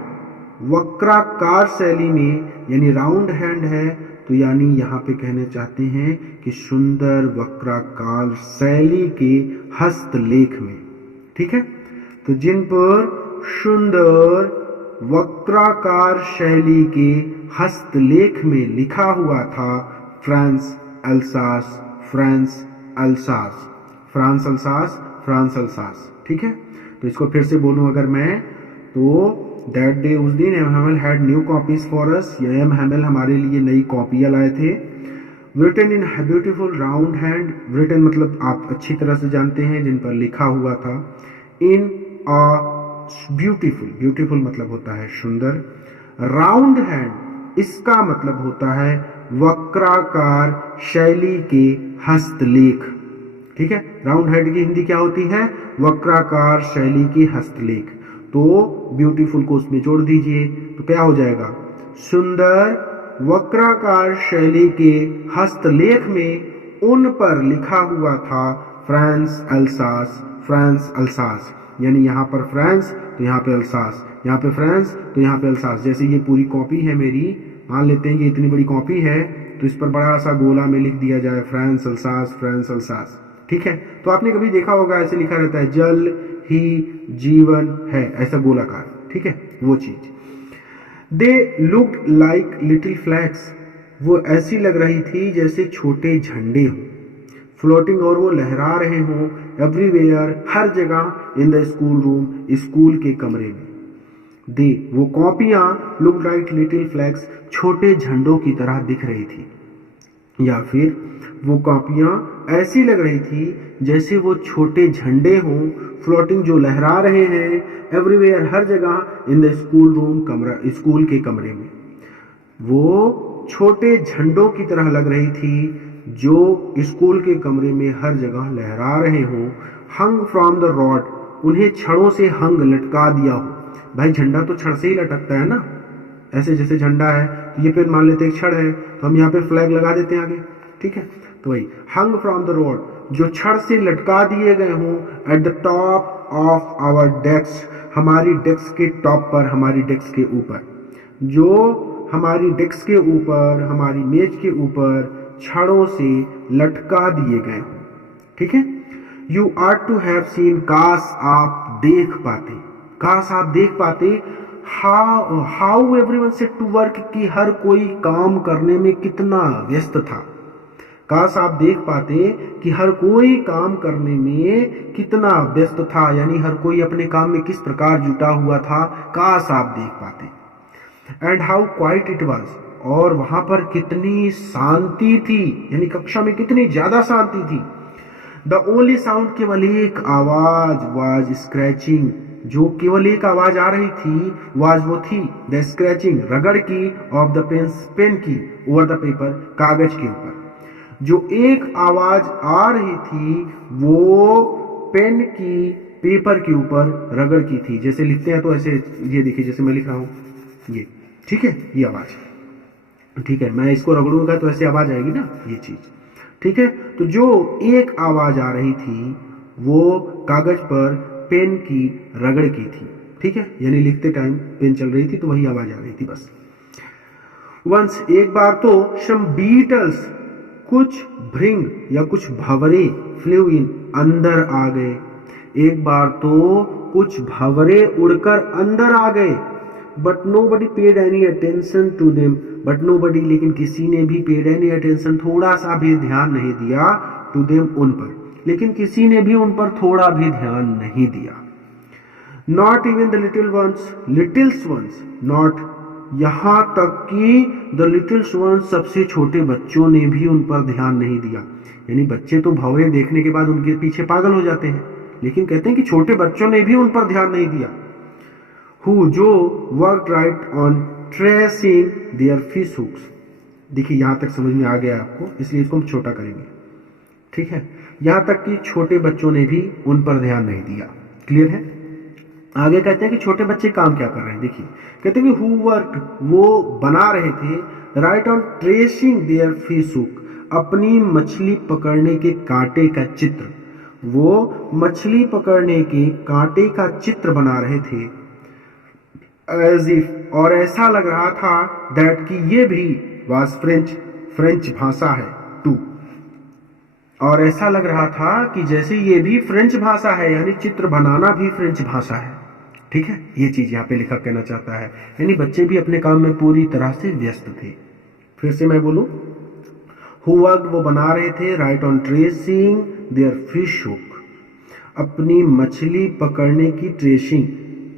वक्राकार शैली में, यानी राउंड हैंड है तो यानी यहाँ पे कहने चाहते हैं कि सुंदर वक्राकार शैली के हस्तलेख में। ठीक है। तो जिन पर सुंदर वक्राकार शैली के हस्तलेख में लिखा हुआ था, France Alsace, France Alsace, France Alsace, France Alsace. ठीक है। तो इसको फिर से बोलूं अगर मैं, तो दैट डे, उस दिन, M Hamel had new copies for us, M Hamel हमारे लिए नई कॉपियां लाए थे। written in a beautiful round hand, written मतलब आप अच्छी तरह से जानते हैं, जिन पर लिखा हुआ था। in a beautiful, beautiful मतलब होता है सुंदर, राउंड हैंड इसका मतलब होता है वक्राकार शैली के हस्तलेख। ठीक है। राउंड हैंड की हिंदी क्या होती है? वक्राकार शैली की हस्तलेख। तो ब्यूटीफुल को उसमें जोड़ दीजिए तो क्या हो जाएगा? सुंदर वक्राकार शैली के हस्तलेख में उन पर लिखा हुआ था फ्रांस अल्सास, फ्रांस अल्सास। यानी यहाँ पर फ्रांस तो यहाँ पे अल्सास, यहाँ पे फ्रांस तो यहाँ पे अल्सास। जैसे ये पूरी कॉपी है मेरी, मान लेते हैं कि इतनी बड़ी कॉपी है तो इस पर बड़ा सा गोला में लिख दिया जाए फ्रांस अल्सास, फ्रांस अल्सास। ठीक है। तो आपने कभी देखा होगा ऐसे लिखा रहता है जल ही जीवन है, ऐसा गोलाकार। ठीक है। वो चीज they looked like little flags, वो ऐसी लग रही थी जैसे छोटे झंडे हों, फ्लोटिंग और वो लहरा रहे हों, एवरीवेयर हर जगह, in the school room school के कमरे में। दे वो कॉपियां लुक लाइक लिटिल फ्लैग्स छोटे झंडों की तरह दिख रही थी, या फिर वो कॉपियां ऐसी लग रही थी जैसे वो छोटे झंडे हों, फ्लोटिंग जो लहरा रहे हैं, एवरीवेयर हर जगह, इन द स्कूल रूम कमरा स्कूल के कमरे में। वो छोटे झंडों की तरह लग रही थी जो स्कूल के कमरे में हर जगह लहरा रहे हों। हंग फ्रॉम द रॉड, उन्हें छड़ों से हंग लटका दिया हो। भाई झंडा तो छड़ से ही लटकता है ना, ऐसे जैसे झंडा है तो ये पे मान लेते हैं छड़ है तो हम यहाँ पे फ्लैग लगा देते हैं आगे। ठीक है, तो वही हंग फ्रॉम द रोड, जो छड़ से लटका दिए गए हों, at the top of our desk, हमारी डेस्क के टॉप पर, हमारी डेस्क के ऊपर, जो हमारी डेस्क के ऊपर, हमारी मेज के ऊपर छड़ों से लटका दिए गए हों, ठीक है। You are to have seen, काश आप देख पाते, काश आप देख पाते, how everyone set to work, कि हर कोई काम करने में कितना व्यस्त था। काश आप देख पाते कि हर कोई काम करने में कितना व्यस्त था, यानी हर कोई अपने काम में किस प्रकार जुटा हुआ था, काश आप देख पाते। And how quite it was, और वहां पर कितनी शांति थी, यानी कक्षा में कितनी ज्यादा शांति थी। द ओनली साउंड, केवल एक आवाज, वाज स्क्रैचिंग, जो केवल एक आवाज आ रही थी, वाज वो थी द स्क्रैचिंग, रगड़ की, ऑफ द पेन की, ओवर द पेपर, कागज के ऊपर। जो एक आवाज आ रही थी वो पेन की पेपर के ऊपर रगड़ की थी। जैसे लिखते हैं तो ऐसे, ये देखिए जैसे मैं लिख रहा हूं ये, ठीक है, ये आवाज, ठीक है, मैं इसको रगड़ूंगा तो ऐसे आवाज आएगी ना, ये चीज, ठीक है। तो जो एक आवाज आ रही थी वो कागज पर पेन की रगड़ की थी, ठीक है, यानी लिखते टाइम पेन चल रही थी तो वही आवाज आ रही थी बस। वंस, एक बार तो, सम बीटल्स, कुछ भृंग या कुछ भंवरे, फ्लू इन, अंदर आ गए। एक बार तो कुछ भंवरे उड़कर अंदर आ गए। But nobody paid any attention to them, but nobody, लेकिन किसी ने भी पेड एनी अटेंशन, थोड़ा सा भी ध्यान नहीं दिया, टू देम, उन पर, लेकिन किसी ने भी उन पर थोड़ा भी ध्यान नहीं दिया। Not even the little ones, littles ones, not, यहां तक कि द लिटिल्स वंस, सबसे छोटे बच्चों ने भी उन पर ध्यान नहीं दिया। यानी बच्चे तो भंवरे देखने के बाद उनके पीछे पागल हो जाते हैं, लेकिन कहते हैं कि छोटे बच्चों ने भी उन पर ध्यान नहीं दिया। हु, जो work right on tracing their fish hooks, देखिए यहां तक समझ में आ गया आपको, इसलिए इसको हम छोटा करेंगे, ठीक है। यहां तक कि छोटे बच्चों ने भी उन पर ध्यान नहीं दिया। क्लियर है। आगे कहते हैं कि छोटे बच्चे काम क्या कर रहे हैं, देखिए कहते हैं कि हु वर्क, वो बना रहे थे, right on tracing their fish hook, अपनी मछली पकड़ने के कांटे का चित्र, वो मछली पकड़ने के कांटे का चित्र बना रहे थे। एज इफ, और ऐसा लग रहा था, दैट कि ये भी वाज फ्रेंच, फ्रेंच भाषा है, टू, और ऐसा लग रहा था कि जैसे ये भी फ्रेंच भाषा है, यानी चित्र बनाना भी फ्रेंच भाषा है, ठीक है। ये चीज यहाँ पे लेखक कहना चाहता है, यानी बच्चे भी अपने काम में पूरी तरह से व्यस्त थे। फिर से मैं बोलूं, हु वर्कड, वो बना रहे थे, right on tracing their fish hook, अपनी मछली पकड़ने की ट्रेसिंग,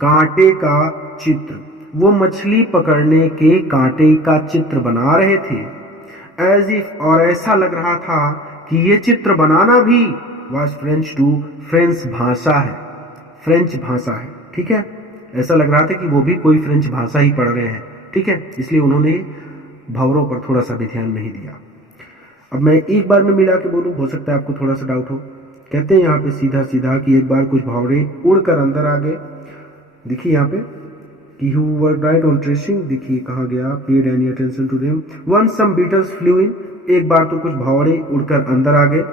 कांटे का चित्र, वो मछली पकड़ने के कांटे का चित्र बना रहे थे। एज इफ, और ऐसा लग रहा था कि ये चित्र बनाना भी वाज फ्रेंच टू, फ्रेंच भाषा है, फ्रेंच भाषा है, ठीक है। ऐसा लग रहा था कि वो भी कोई फ्रेंच भाषा ही पढ़ रहे हैं, ठीक है, इसलिए उन्होंने भंवरों पर थोड़ा सा भी ध्यान नहीं दिया। अब मैं एक बार में मिला के बोलूं, हो सकता है आपको थोड़ा सा डाउट हो। कहते हैं यहाँ पे सीधा सीधा कि एक बार कुछ भंवरे उड़कर अंदर आ गए। देखिए यहाँ पे कि who were right on tracing, देखिए कहा गया, paid any attention to them. Once some beetles flew in, एक बार तो कुछ भंवरे उड़कर अंदर आ गए।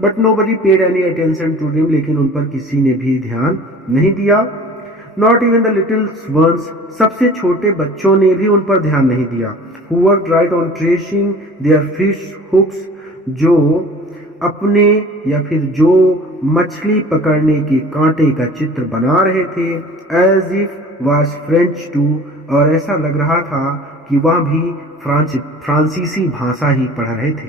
But nobody paid any attention to them, लेकिन उन पर किसी ने भी ध्यान नहीं दिया। Not even the little ones, सबसे छोटे बच्चों ने भी उन पर ध्यान नहीं दिया। Who worked right on tracing their fish hooks, जो अपने या फिर जो मछली पकड़ने के कांटे का चित्र बना रहे थे। As if was French too, और ऐसा लग रहा था कि वह भी फ्रांसीसी भाषा ही पढ़ रहे थे।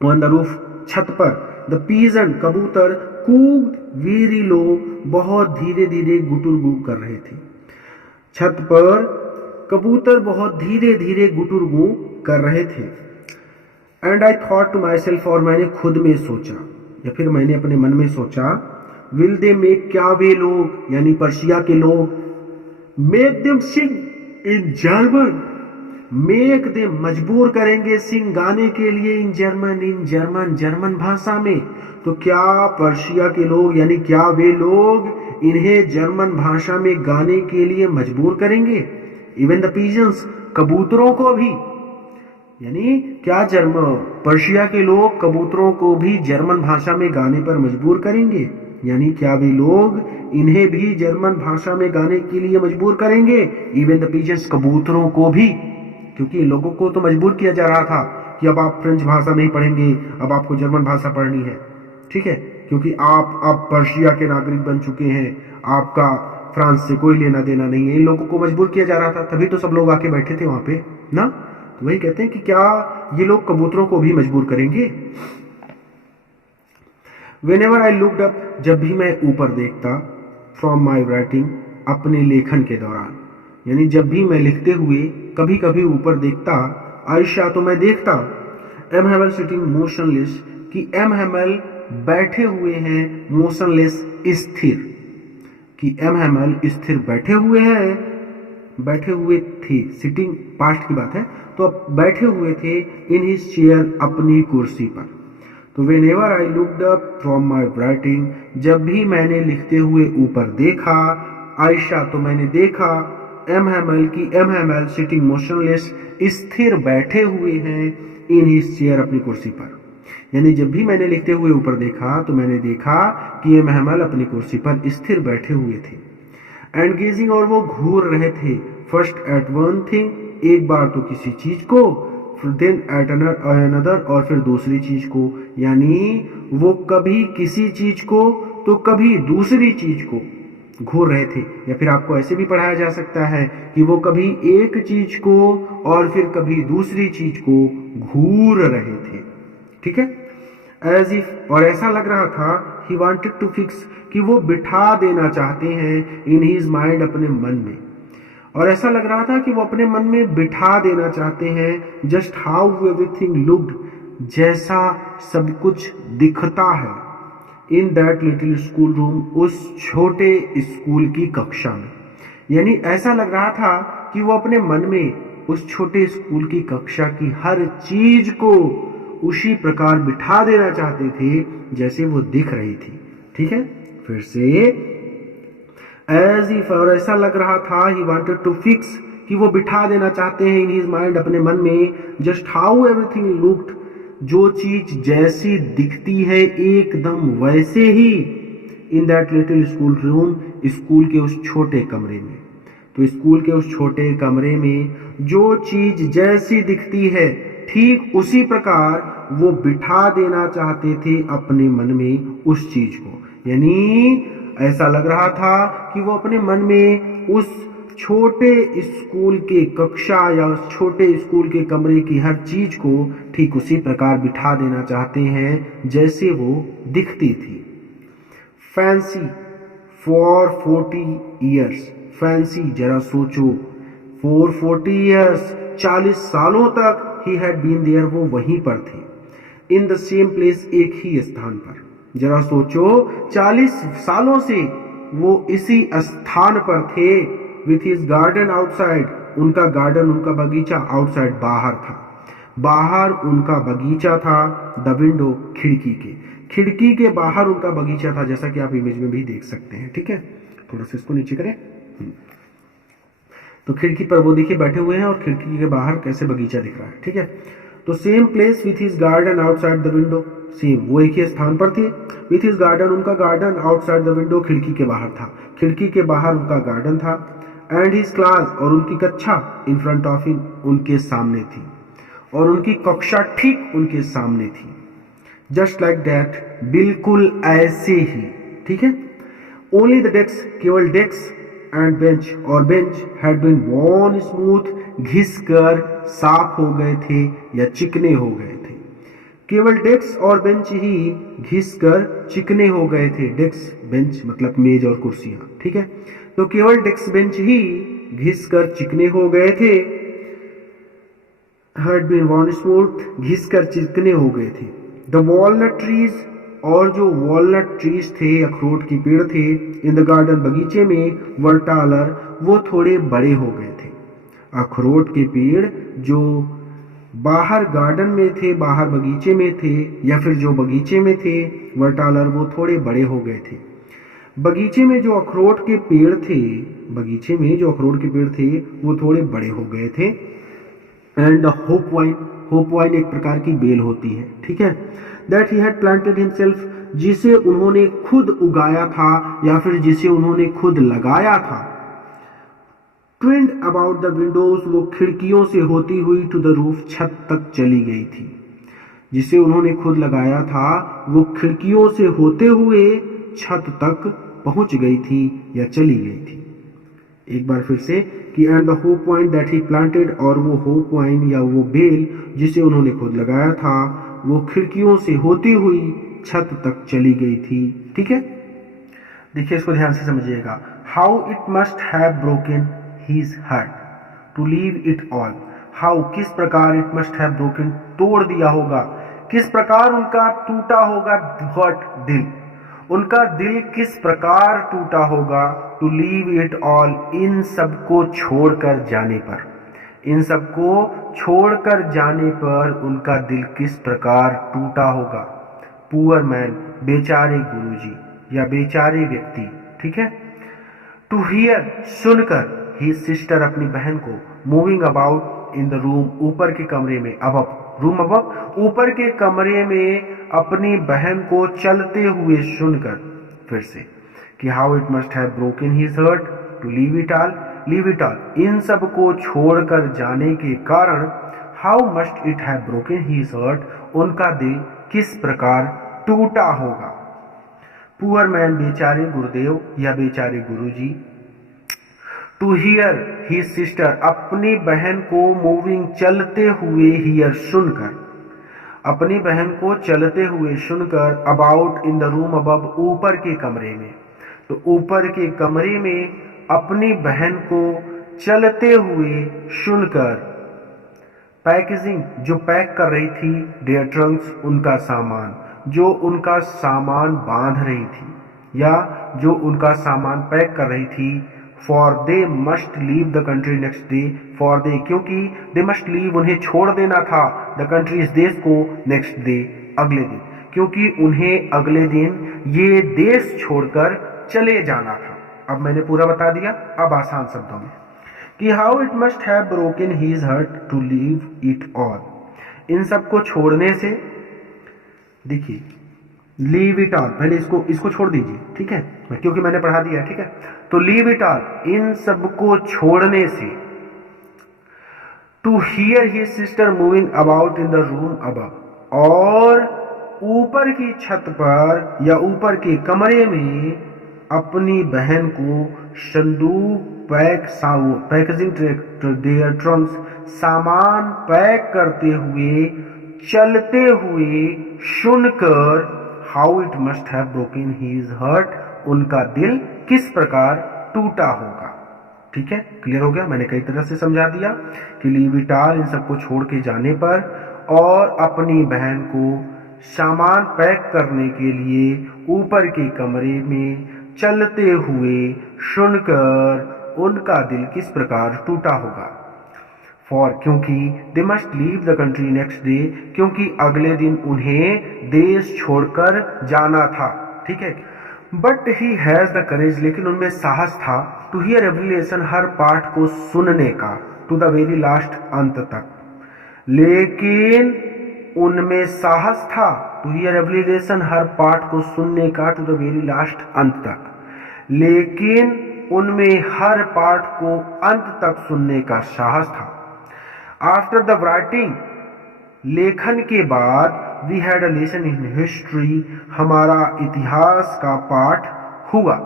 ऑन द रूफ, छत पर, द पीजन, कबूतर, कूड वेरी लो, बहुत धीरे धीरे गुटुर गू कर रहे थे। छत पर कबूतर बहुत धीरे धीरे गुटुर गू कर रहे थे। And I thought to myself, और मैंने खुद में सोचा या फिर मैंने अपने मन में सोचा, विल दे मेक, क्या वे लोग यानी पर्शिया के लोग, make them Singh in German, make them मजबूर करेंगे, सिंग गाने के लिए, इन जर्मन जर्मन भाषा में। तो क्या पर्शिया के लोग यानी क्या वे लोग इन्हें जर्मन भाषा में गाने के लिए मजबूर करेंगे। इवन द पिजन्स, कबूतरों को भी, यानी क्या पर्शिया के लोग कबूतरों को भी जर्मन भाषा में गाने पर मजबूर करेंगे? यानी क्या वे लोग इन्हें भी जर्मन भाषा में गाने के लिए मजबूर करेंगे? इवन द पिजन्स, कबूतरों को भी, क्योंकि इन लोगों को तो मजबूर किया जा रहा था कि अब आप फ्रेंच भाषा नहीं पढ़ेंगे, अब आपको जर्मन भाषा पढ़नी है, ठीक है, क्योंकि आप अब पर्शिया के नागरिक बन चुके हैं, आपका फ्रांस से कोई लेना देना नहीं है। इन लोगों को मजबूर किया जा रहा था, तभी तो सब लोग आके बैठे थे वहां पे ना। तो वही कहते हैं कि क्या ये लोग कबूतरों को भी मजबूर करेंगे? Whenever I looked up, जब भी मैं ऊपर देखता, फ्रॉम माई राइटिंग, अपने लेखन के दौरान, यानी जब भी मैं लिखते हुए कभी कभी ऊपर देखता, आयशा तो मैं देखता, एम हैमल सिटिंग मोशनलेस, कि एम हैमल बैठे हुए हैं, मोशनलेस स्थिर, कि एम हैमल स्थिर बैठे हुए हैं, बैठे हुए थे, सिटिंग पास्ट की बात है, तो अब बैठे हुए थे इन हिज चेयर, अपनी कुर्सी पर। तो whenever I looked up from my writing, जब भी मैंने लिखते हुए ऊपर देखा, आयशा तो मैंने देखा, एम हैमल की एम हैमल सिटिंग मोशनलेस, स्थिर बैठे हुए हैं, इन हिज चेयर, अपनी कुर्सी पर। यानी जब भी मैंने लिखते हुए ऊपर देखा तो मैंने देखा कि एम हैमल अपनी कुर्सी पर स्थिर बैठे हुए थे। एंड गेजिंग, और वो घूर रहे थे, फर्स्ट एट वन थिंग, एक बार तो किसी चीज को, देन एट अनदर, और फिर दूसरी चीज को। यानी वो कभी किसी चीज को तो कभी दूसरी चीज को घूर रहे थे। या फिर आपको ऐसे भी पढ़ाया जा सकता है कि वो कभी एक चीज को और फिर कभी दूसरी चीज को घूर रहे थे, ठीक है। एज इफ, और ऐसा लग रहा था, ही वांटेड टू फिक्स, कि वो बिठा देना चाहते हैं, इन हिज माइंड, अपने मन में। और ऐसा लग रहा था कि वो अपने मन में बिठा देना चाहते हैं, जस्ट हाउ एवरीथिंग लुक्ड, जैसा सब कुछ दिखता है, इन दैट लिटिल स्कूल रूम, उस छोटे स्कूल की कक्षा में। यानी ऐसा लग रहा था कि वो अपने मन में उस छोटे स्कूल की कक्षा की हर चीज को उसी प्रकार बिठा देना चाहते थे जैसे वो दिख रही थी, ठीक है। फिर से एज इफ, और ऐसा लग रहा था, ही वांटेड टू फिक्स, कि वो बिठा देना चाहते हैं, इन हिज माइंड, अपने मन में, जस्ट हाउ एवरीथिंग लुक्ड, जो चीज जैसी दिखती है एकदम वैसे ही, in that little school room, school के उस छोटे कमरे में। तो स्कूल के उस छोटे कमरे में जो चीज जैसी दिखती है ठीक उसी प्रकार वो बिठा देना चाहते थे अपने मन में उस चीज को। यानी ऐसा लग रहा था कि वो अपने मन में उस छोटे स्कूल के कक्षा या उस छोटे स्कूल के कमरे की हर चीज को ठीक उसी प्रकार बिठा देना चाहते हैं जैसे वो दिखती थी। फैंसी फॉर 40 ईयर्स, फैंसी जरा सोचो, फॉर 40 ईयर्स, 40 सालों तक, ही हैड बीन देयर, वो वहीं पर थे, इन द सेम प्लेस, एक ही स्थान पर। जरा सोचो, 40 सालों से वो इसी स्थान पर थे, विथ हिज गार्डन आउटसाइड, उनका गार्डन, उनका बगीचा, आउटसाइड, बाहर था, बाहर उनका बगीचा था, द विंडो, खिड़की के बाहर उनका बगीचा था, जैसा कि आप इमेज में भी देख सकते हैं, ठीक है। थोड़ा सा इसको नीचे करें, तो खिड़की पर वो देखिए बैठे हुए हैं और खिड़की के बाहर कैसे बगीचा दिख रहा है, ठीक है। तो same place with his garden outside the window, same वो एक ही स्थान पर थे, विथ हिज गार्डन, उनका गार्डन, आउटसाइड द विंडो, खिड़की के बाहर था, खिड़की के बाहर उनका गार्डन था, एंड हिज क्लास, और उनकी कक्षा, इन फ्रंट ऑफ हिम, उनके सामने थी, और उनकी कक्षा ठीक उनके सामने थी, जस्ट लाइक दैट, बिल्कुल ऐसे ही, ठीक है। ओनली द डेस्क, केवल डेस्क एंड बेंच, और bench had been worn smooth, घिस कर साफ हो गए थे या चिकने हो गए थे। केवल डेस्क और बेंच ही घिस कर चिकने हो गए थे, डेस्क बेंच मतलब मेज और कुर्सियां, ठीक है। तो केवल डेस्क बेंच ही घिस कर चिकने हो गए थे, हैड बीन वॉर्न स्मूथ, घिस कर चिकने हो गए थे। द वॉलनट ट्रीज, और जो वॉलनट ट्रीज थे, अखरोट के पेड़ थे, इन द गार्डन, बगीचे में, वर टालर, वो थोड़े बड़े हो गए थे। अखरोट के पेड़ जो बाहर गार्डन में थे, बाहर बगीचे में थे, या फिर जो बगीचे में थे, वर टालर, वो थोड़े बड़े हो गए थे। बगीचे में जो अखरोट के पेड़ थे, बगीचे में जो अखरोट के पेड़ थे वो थोड़े बड़े हो गए थे। एंड होप वाइन एक प्रकार की बेल होती है, ठीक है। That he had planted himself, जिसे उन्होंने खुद उगाया था या फिर जिसे उन्होंने खुद लगाया था। ट्विंड अबाउट द विंडोज, वो खिड़कियों से होती हुई टू द रूफ, छत तक चली गई थी। जिसे उन्होंने खुद लगाया था वो खिड़कियों से होते हुए छत तक पहुंच गई थी या चली गई थी। एक बार फिर से कि and the hope point that he planted, और वो होप पॉइंट या वो बेल जिसे उन्होंने खुद लगाया था वो खिड़कियों से होती हुई छत तक चली गई थी, ठीक है। देखिए इसको ध्यान से समझिएगा। How it must have broken his heart to leave it all. How किस प्रकार, इट मस्ट हैव ब्रोकन तोड़ दिया होगा, किस प्रकार उनका टूटा होगा हर्ट दिल, उनका दिल किस प्रकार टूटा होगा टू लीव इट ऑल, इन सबको छोड़कर जाने पर, इन सबको छोड़कर जाने पर उनका दिल किस प्रकार टूटा होगा। पुअर मैन, बेचारे गुरुजी या बेचारे व्यक्ति, ठीक है। टू हियर, सुनकर, ही सिस्टर, अपनी बहन को, moving about in the room, ऊपर के कमरे में, अब रूम अब ऊपर के कमरे में अपनी बहन को चलते हुए सुनकर, फिर से कि how it must have broken his heart to leave it all, इन सब को छोड़कर जाने के कारण how must it have broken his heart, उनका दिल किस प्रकार टूटा होगा। पुअर मैन, बेचारे गुरुदेव या बेचारे गुरुजी। टू हियर ही सिस्टर, अपनी बहन को मूविंग, चलते हुए, हियर सुनकर, अपनी बहन को चलते हुए सुनकर, about in the room above, ऊपर के कमरे में, तो ऊपर के कमरे में अपनी बहन को चलते हुए सुनकर, पैकेजिंग, जो पैक कर रही थी, देयर ट्रंक्स, उनका सामान, जो उनका सामान बांध रही थी या जो उनका सामान पैक कर रही थी। For they must leave the country next day, for they, क्योंकि दे मस्ट लीव, उन्हें छोड़ देना था, द कंट्री, इस देश को, नेक्स्ट डे, अगले दिन, क्योंकि उन्हें अगले दिन ये देश छोड़कर चले जाना था। अब मैंने पूरा बता दिया, अब आसान शब्दों में कि how it must have broken his heart to leave it all, इन सबको छोड़ने से, देखिए लीव इट ऑल, पहले इसको छोड़ दीजिए, ठीक है, क्योंकि मैंने पढ़ा दिया, ठीक है। तो लीव इट ऑल, इन सबको छोड़ने से, to hear his sister moving about in the room above, और ऊपर की छत पर या ऊपर के कमरे में अपनी बहन को संदूक पैकेजिंग देयर ट्रंक्स, सामान पैक करते हुए, चलते हुए सुनकर, how it must have broken his heart, उनका दिल किस प्रकार टूटा होगा। ठीक है, क्लियर हो गया। मैंने कई तरह से समझा दिया कि लीव इट ऑल, इन सबको छोड़ के जाने पर, और अपनी बहन को सामान पैक करने के लिए ऊपर के कमरे में चलते हुए सुनकर उनका दिल किस प्रकार टूटा होगा। फॉर, क्योंकि they must leave the country next day, क्योंकि अगले दिन उन्हें देश छोड़कर जाना था। ठीक है, but he has the courage, लेकिन उनमें साहस था, टू हियर एवरी लेसन, हर पाठ को सुनने का, टू द वेरी लास्ट, अंत तक। लेकिन उनमें साहस था, टू हियर एवरी लेसन, हर पाठ को सुनने का, टू द वेरी लास्ट, अंत तक। लेकिन उनमें हर पाठ को अंत तक सुनने का साहस था। आफ्टर द राइटिंग, लेखन के बाद, we had a lesson in history, हमारा इतिहास का पाठ हुआ।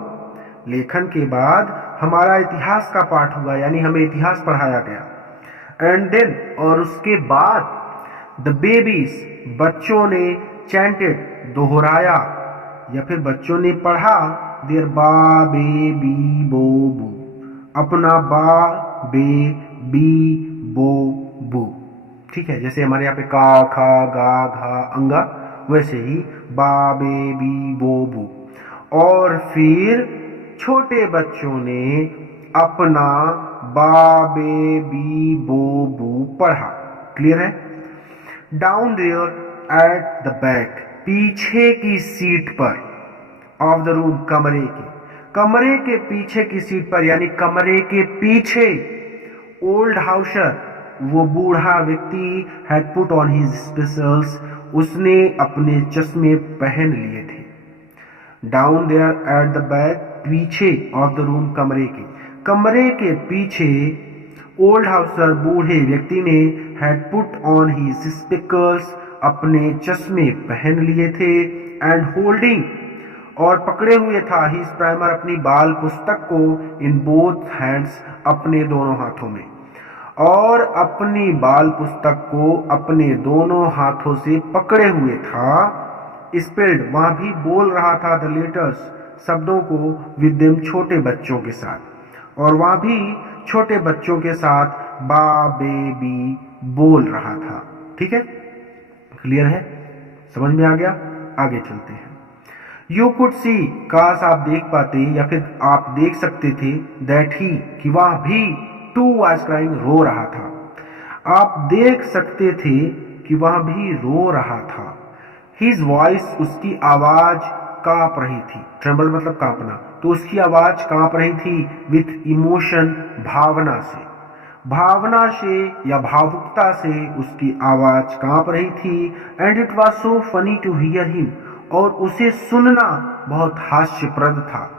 लेखन के बाद हमारा इतिहास का पाठ हुआ, यानी हमें इतिहास पढ़ाया गया। एंड देन, और उसके बाद, द बेबीज, बच्चों ने, चैंटेड, दोहराया, या फिर बच्चों ने पढ़ा, देयर बा बे बी बो बू, अपना बा बे बी बो बू। ठीक है, जैसे हमारे यहाँ पे का, खा, गा, घा, अंगा, वैसे ही बा बे बी बो बू। और फिर छोटे बच्चों ने अपना बा बे बी बो बू पढ़ा। क्लियर है। Down there at the back, पीछे की सीट पर, ऑफ द रूम, कमरे के पीछे की सीट पर, यानी कमरे के पीछे, ओल्ड हाउसर, वो बूढ़ा व्यक्ति had put on his specials, उसने अपने चश्मे पहन लिए थे। Down there at the back, पीछे ऑफ द रूम, कमरे के पीछे ओल्ड हाउसर बूढ़े व्यक्ति ने had put on his spectacles, अपने चश्मे पहन लिए थे। एंड होल्डिंग, और पकड़े हुए था, हिज प्राइमर, अपनी बाल पुस्तक को, इन बोथ हैंड्स, अपने दोनों हाथों में, और अपनी बाल पुस्तक को अपने दोनों हाथों से पकड़े हुए था। स्पेल्ड, वहां भी बोल रहा था द लेटर्स, शब्दों को, विद देम, छोटे बच्चों के साथ, और वहां भी छोटे बच्चों के साथ बा बेबी बोल रहा था। ठीक है, क्लियर है, समझ में आ गया? आगे चलते हैं। यू कुड सी, काश आप देख पाते या फिर आप देख सकते थे, दैट ही, कि वह भी, टू वाज क्राइंग, रो रहा था। आप देख सकते थे कि वह भी रो रहा था। हिज वॉइस, उसकी आवाज कांप रही थी। ट्रेम्बल मतलब कांपना, तो उसकी आवाज कांप रही थी। विथ इमोशन, भावना से या भावुकता से उसकी आवाज कांप रही थी। And it was so funny to hear him, और उसे सुनना बहुत हास्यप्रद था।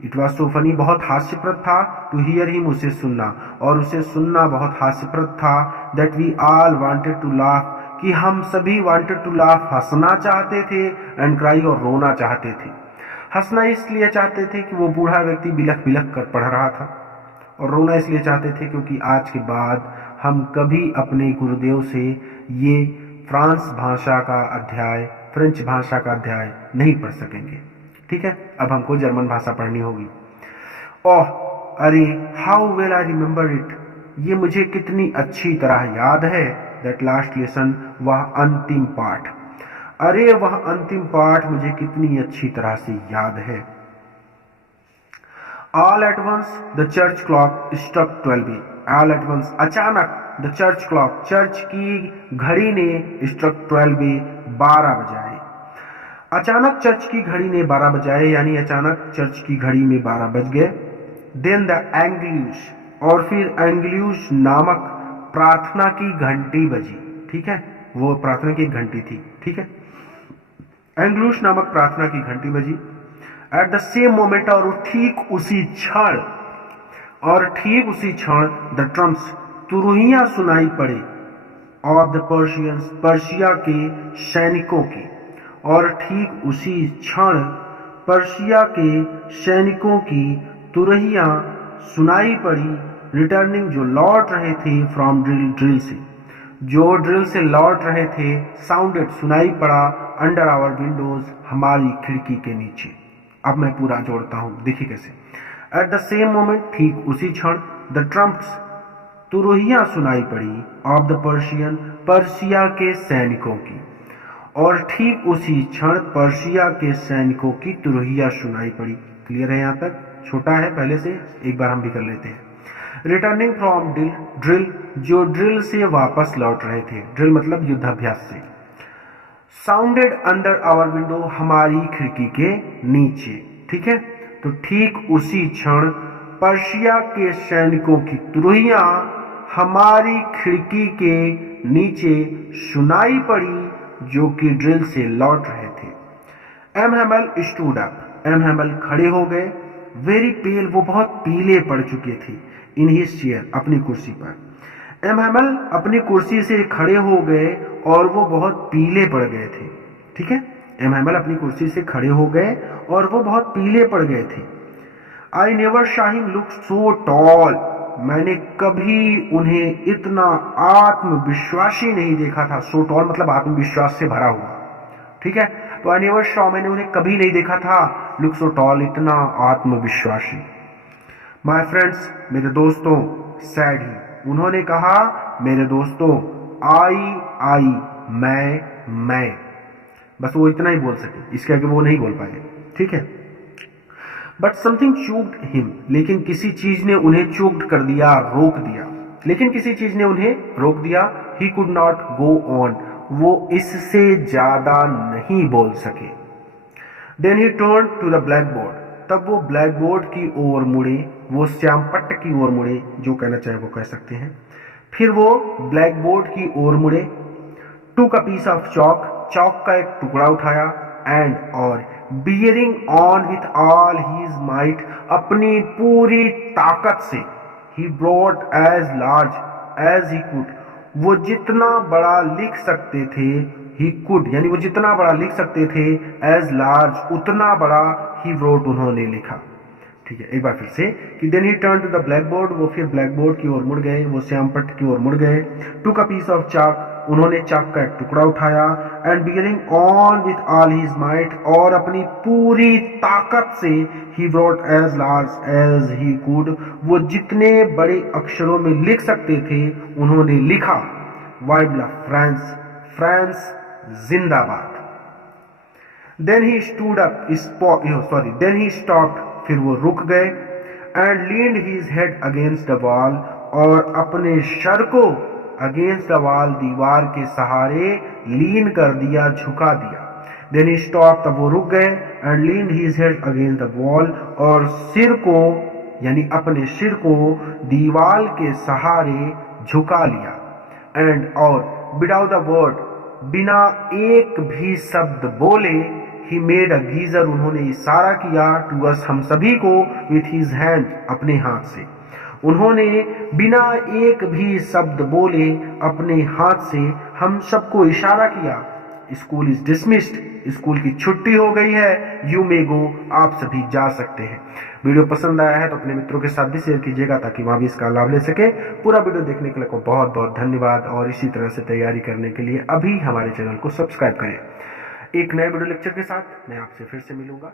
इट वॉज सो फनी, बहुत हास्यप्रद था, टू हियर हिम, उसे सुनना, और उसे सुनना बहुत हास्यप्रद था। That we all wanted to laugh, कि हम सभी वांटेड टू लाफ, हंसना चाहते थे, एंड क्राई, और रोना चाहते थे। हंसना इसलिए चाहते थे कि वो बूढ़ा व्यक्ति बिलख बिलख कर पढ़ रहा था, और रोना इसलिए चाहते थे क्योंकि आज के बाद हम कभी अपने गुरुदेव से ये फ्रांस भाषा का अध्याय, फ्रेंच भाषा का अध्याय नहीं पढ़ सकेंगे। ठीक है, अब हमको जर्मन भाषा पढ़नी होगी। ओह, अरे, how well I remember it, ये मुझे कितनी अच्छी तरह याद है। दैट लास्ट लेसन, वह अंतिम पाठ, अरे वह अंतिम पाठ मुझे कितनी अच्छी तरह से याद है। All at once the church clock struck 12, all at once, अचानक, द चर्च क्लॉक, चर्च की घड़ी ने, स्ट्रक 12, 12 बजाए। अचानक चर्च की घड़ी ने 12 बजाए, यानी अचानक चर्च की घड़ी में 12 बज गए। देन द एंग्लिश, और फिर एंग्लिश नामक प्रार्थना की घंटी बजी। ठीक है, वो प्रार्थना की घंटी थी। ठीक है, एंग्लिश नामक प्रार्थना की घंटी बजी। एट द सेम मोमेंट, और ठीक उसी क्षण, द ट्रम्प्स, तुरहियां सुनाई पड़े, ऑफ द पर्शियंस, पर्शिया के सैनिकों की, और ठीक उसी क्षण पर्शिया के सैनिकों की तुरहियां सुनाई पड़ी। रिटर्निंग, जो लौट रहे थे, फ्रॉम ड्रिल से, जो ड्रिल से लौट रहे थे। साउंडेड, सुनाई पड़ा, अंडर आवर विंडोज, हमारी खिड़की के नीचे। अब मैं पूरा जोड़ता हूं, देखिए कैसे। एट द सेम मोमेंट, ठीक उसी क्षण, द ट्रम्प्स, तुरहियां सुनाई पड़ी, ऑफ द पर्शियन, पर्शिया के सैनिकों की, और ठीक उसी क्षण पर्शिया के सैनिकों की तुरहिया सुनाई पड़ी। क्लियर है यहाँ तक? छोटा है पहले से, एक बार हम भी कर लेते हैं। रिटर्निंग फ्रॉम ड्रिल, जो ड्रिल से वापस लौट रहे थे, ड्रिल मतलब युद्धाभ्यास से। साउंडेड अंडर आवर विंडो, हमारी खिड़की के नीचे। ठीक है, तो ठीक उसी क्षण पर्शिया के सैनिकों की तुरहियां हमारी खिड़की के नीचे सुनाई पड़ी, जो कि ड्रिल से लौट रहे थे। M Hamel stood up, M Hamel खड़े हो गए। वेरी पेल, वो बहुत पीले पड़ चुके थे। इन हिज चेयर, अपनी कुर्सी पर। एम हैमल अपनी कुर्सी से खड़े हो गए और वो बहुत पीले पड़ गए थे। ठीक है, एम हैमल अपनी कुर्सी से खड़े हो गए और वो बहुत पीले पड़ गए थे। I never saw him look so tall, मैंने कभी उन्हें इतना आत्मविश्वासी नहीं देखा था। सो टॉल मतलब आत्मविश्वास से भरा हुआ। ठीक है, तो आई नेवर सॉ, मैंने उन्हें कभी नहीं देखा था, लुक सो टॉल, इतना आत्मविश्वासी। माय फ्रेंड्स, मेरे दोस्तों, सैड ही, उन्होंने कहा, मेरे दोस्तों, आई, मैं, बस वो इतना ही बोल सके, इसके आगे वो नहीं बोल पाए। ठीक है, बट समथिंग चोक्ड हिम, लेकिन किसी चीज ने उन्हें चोक्ड कर दिया, रोक दिया। लेकिन किसी चीज ने उन्हें रोक दिया। He could not go on, वो इससे ज्यादा नहीं बोल सके। Then he turn to the blackboard, तब वो ब्लैक बोर्ड की ओर मुड़े, वो श्यामपट्ट की ओर मुड़े, जो कहना चाहे वो कह सकते हैं। फिर वो ब्लैक बोर्ड की ओर मुड़े, टूक अ पीस ऑफ चौक, चौक का एक टुकड़ा उठाया, एंड और bearing on with all his might, अपनी पूरी ताकत से, he brought as large as he could, वो जितना बड़ा लिख सकते थे, ही कुड यानी वो जितना बड़ा लिख सकते थे, एज लार्ज उतना बड़ा, ही ब्रॉट उन्होंने लिखा। ठीक है, एक बार फिर से कि then he turn to the blackboard, वो फिर ब्लैक बोर्ड की ओर मुड़ गए, वो श्यामपट्ट की ओर मुड़ गए, टूक अ पीस ऑफ चाक, उन्होंने चाक का एक टुकड़ा उठाया, and bearing on with all his might, और अपनी पूरी ताकत से, he brought as large as he could, वो जितने बड़े अक्षरों में लिख सकते थे उन्होंने लिखा। वाइव ला फ्रांस, फ्रांस जिंदाबाद। Then he stood up, then he stopped, फिर वो रुक गए, and leaned his head against the wall, और अपने सर को अगेंस्ट द वॉल, दीवार के सहारे लीन कर दिया, झुका दिया। देन ही स्टॉप, तब वो रुक गए, and leaned his head against the wall, और सिर को यानी अपने सिर को दीवार के सहारे झुका लिया, एंड और विदाउट अ वर्ड, बिना एक भी शब्द बोले, ही मेड अ गीजर, उन्होंने इशारा किया, टू अस हम सभी को, विथ हिज हैंड अपने हाथ से, उन्होंने बिना एक भी शब्द बोले अपने हाथ से हम सबको इशारा किया। स्कूल इज डिसमिस्ड, स्कूल की छुट्टी हो गई है, यू मे गो, आप सभी जा सकते हैं। वीडियो पसंद आया है तो अपने मित्रों के साथ भी शेयर कीजिएगा ताकि वहां भी इसका लाभ ले सके। पूरा वीडियो देखने के लिए को बहुत बहुत धन्यवाद, और इसी तरह से तैयारी करने के लिए अभी हमारे चैनल को सब्सक्राइब करें। एक नए वीडियो लेक्चर के साथ मैं आपसे फिर से मिलूंगा।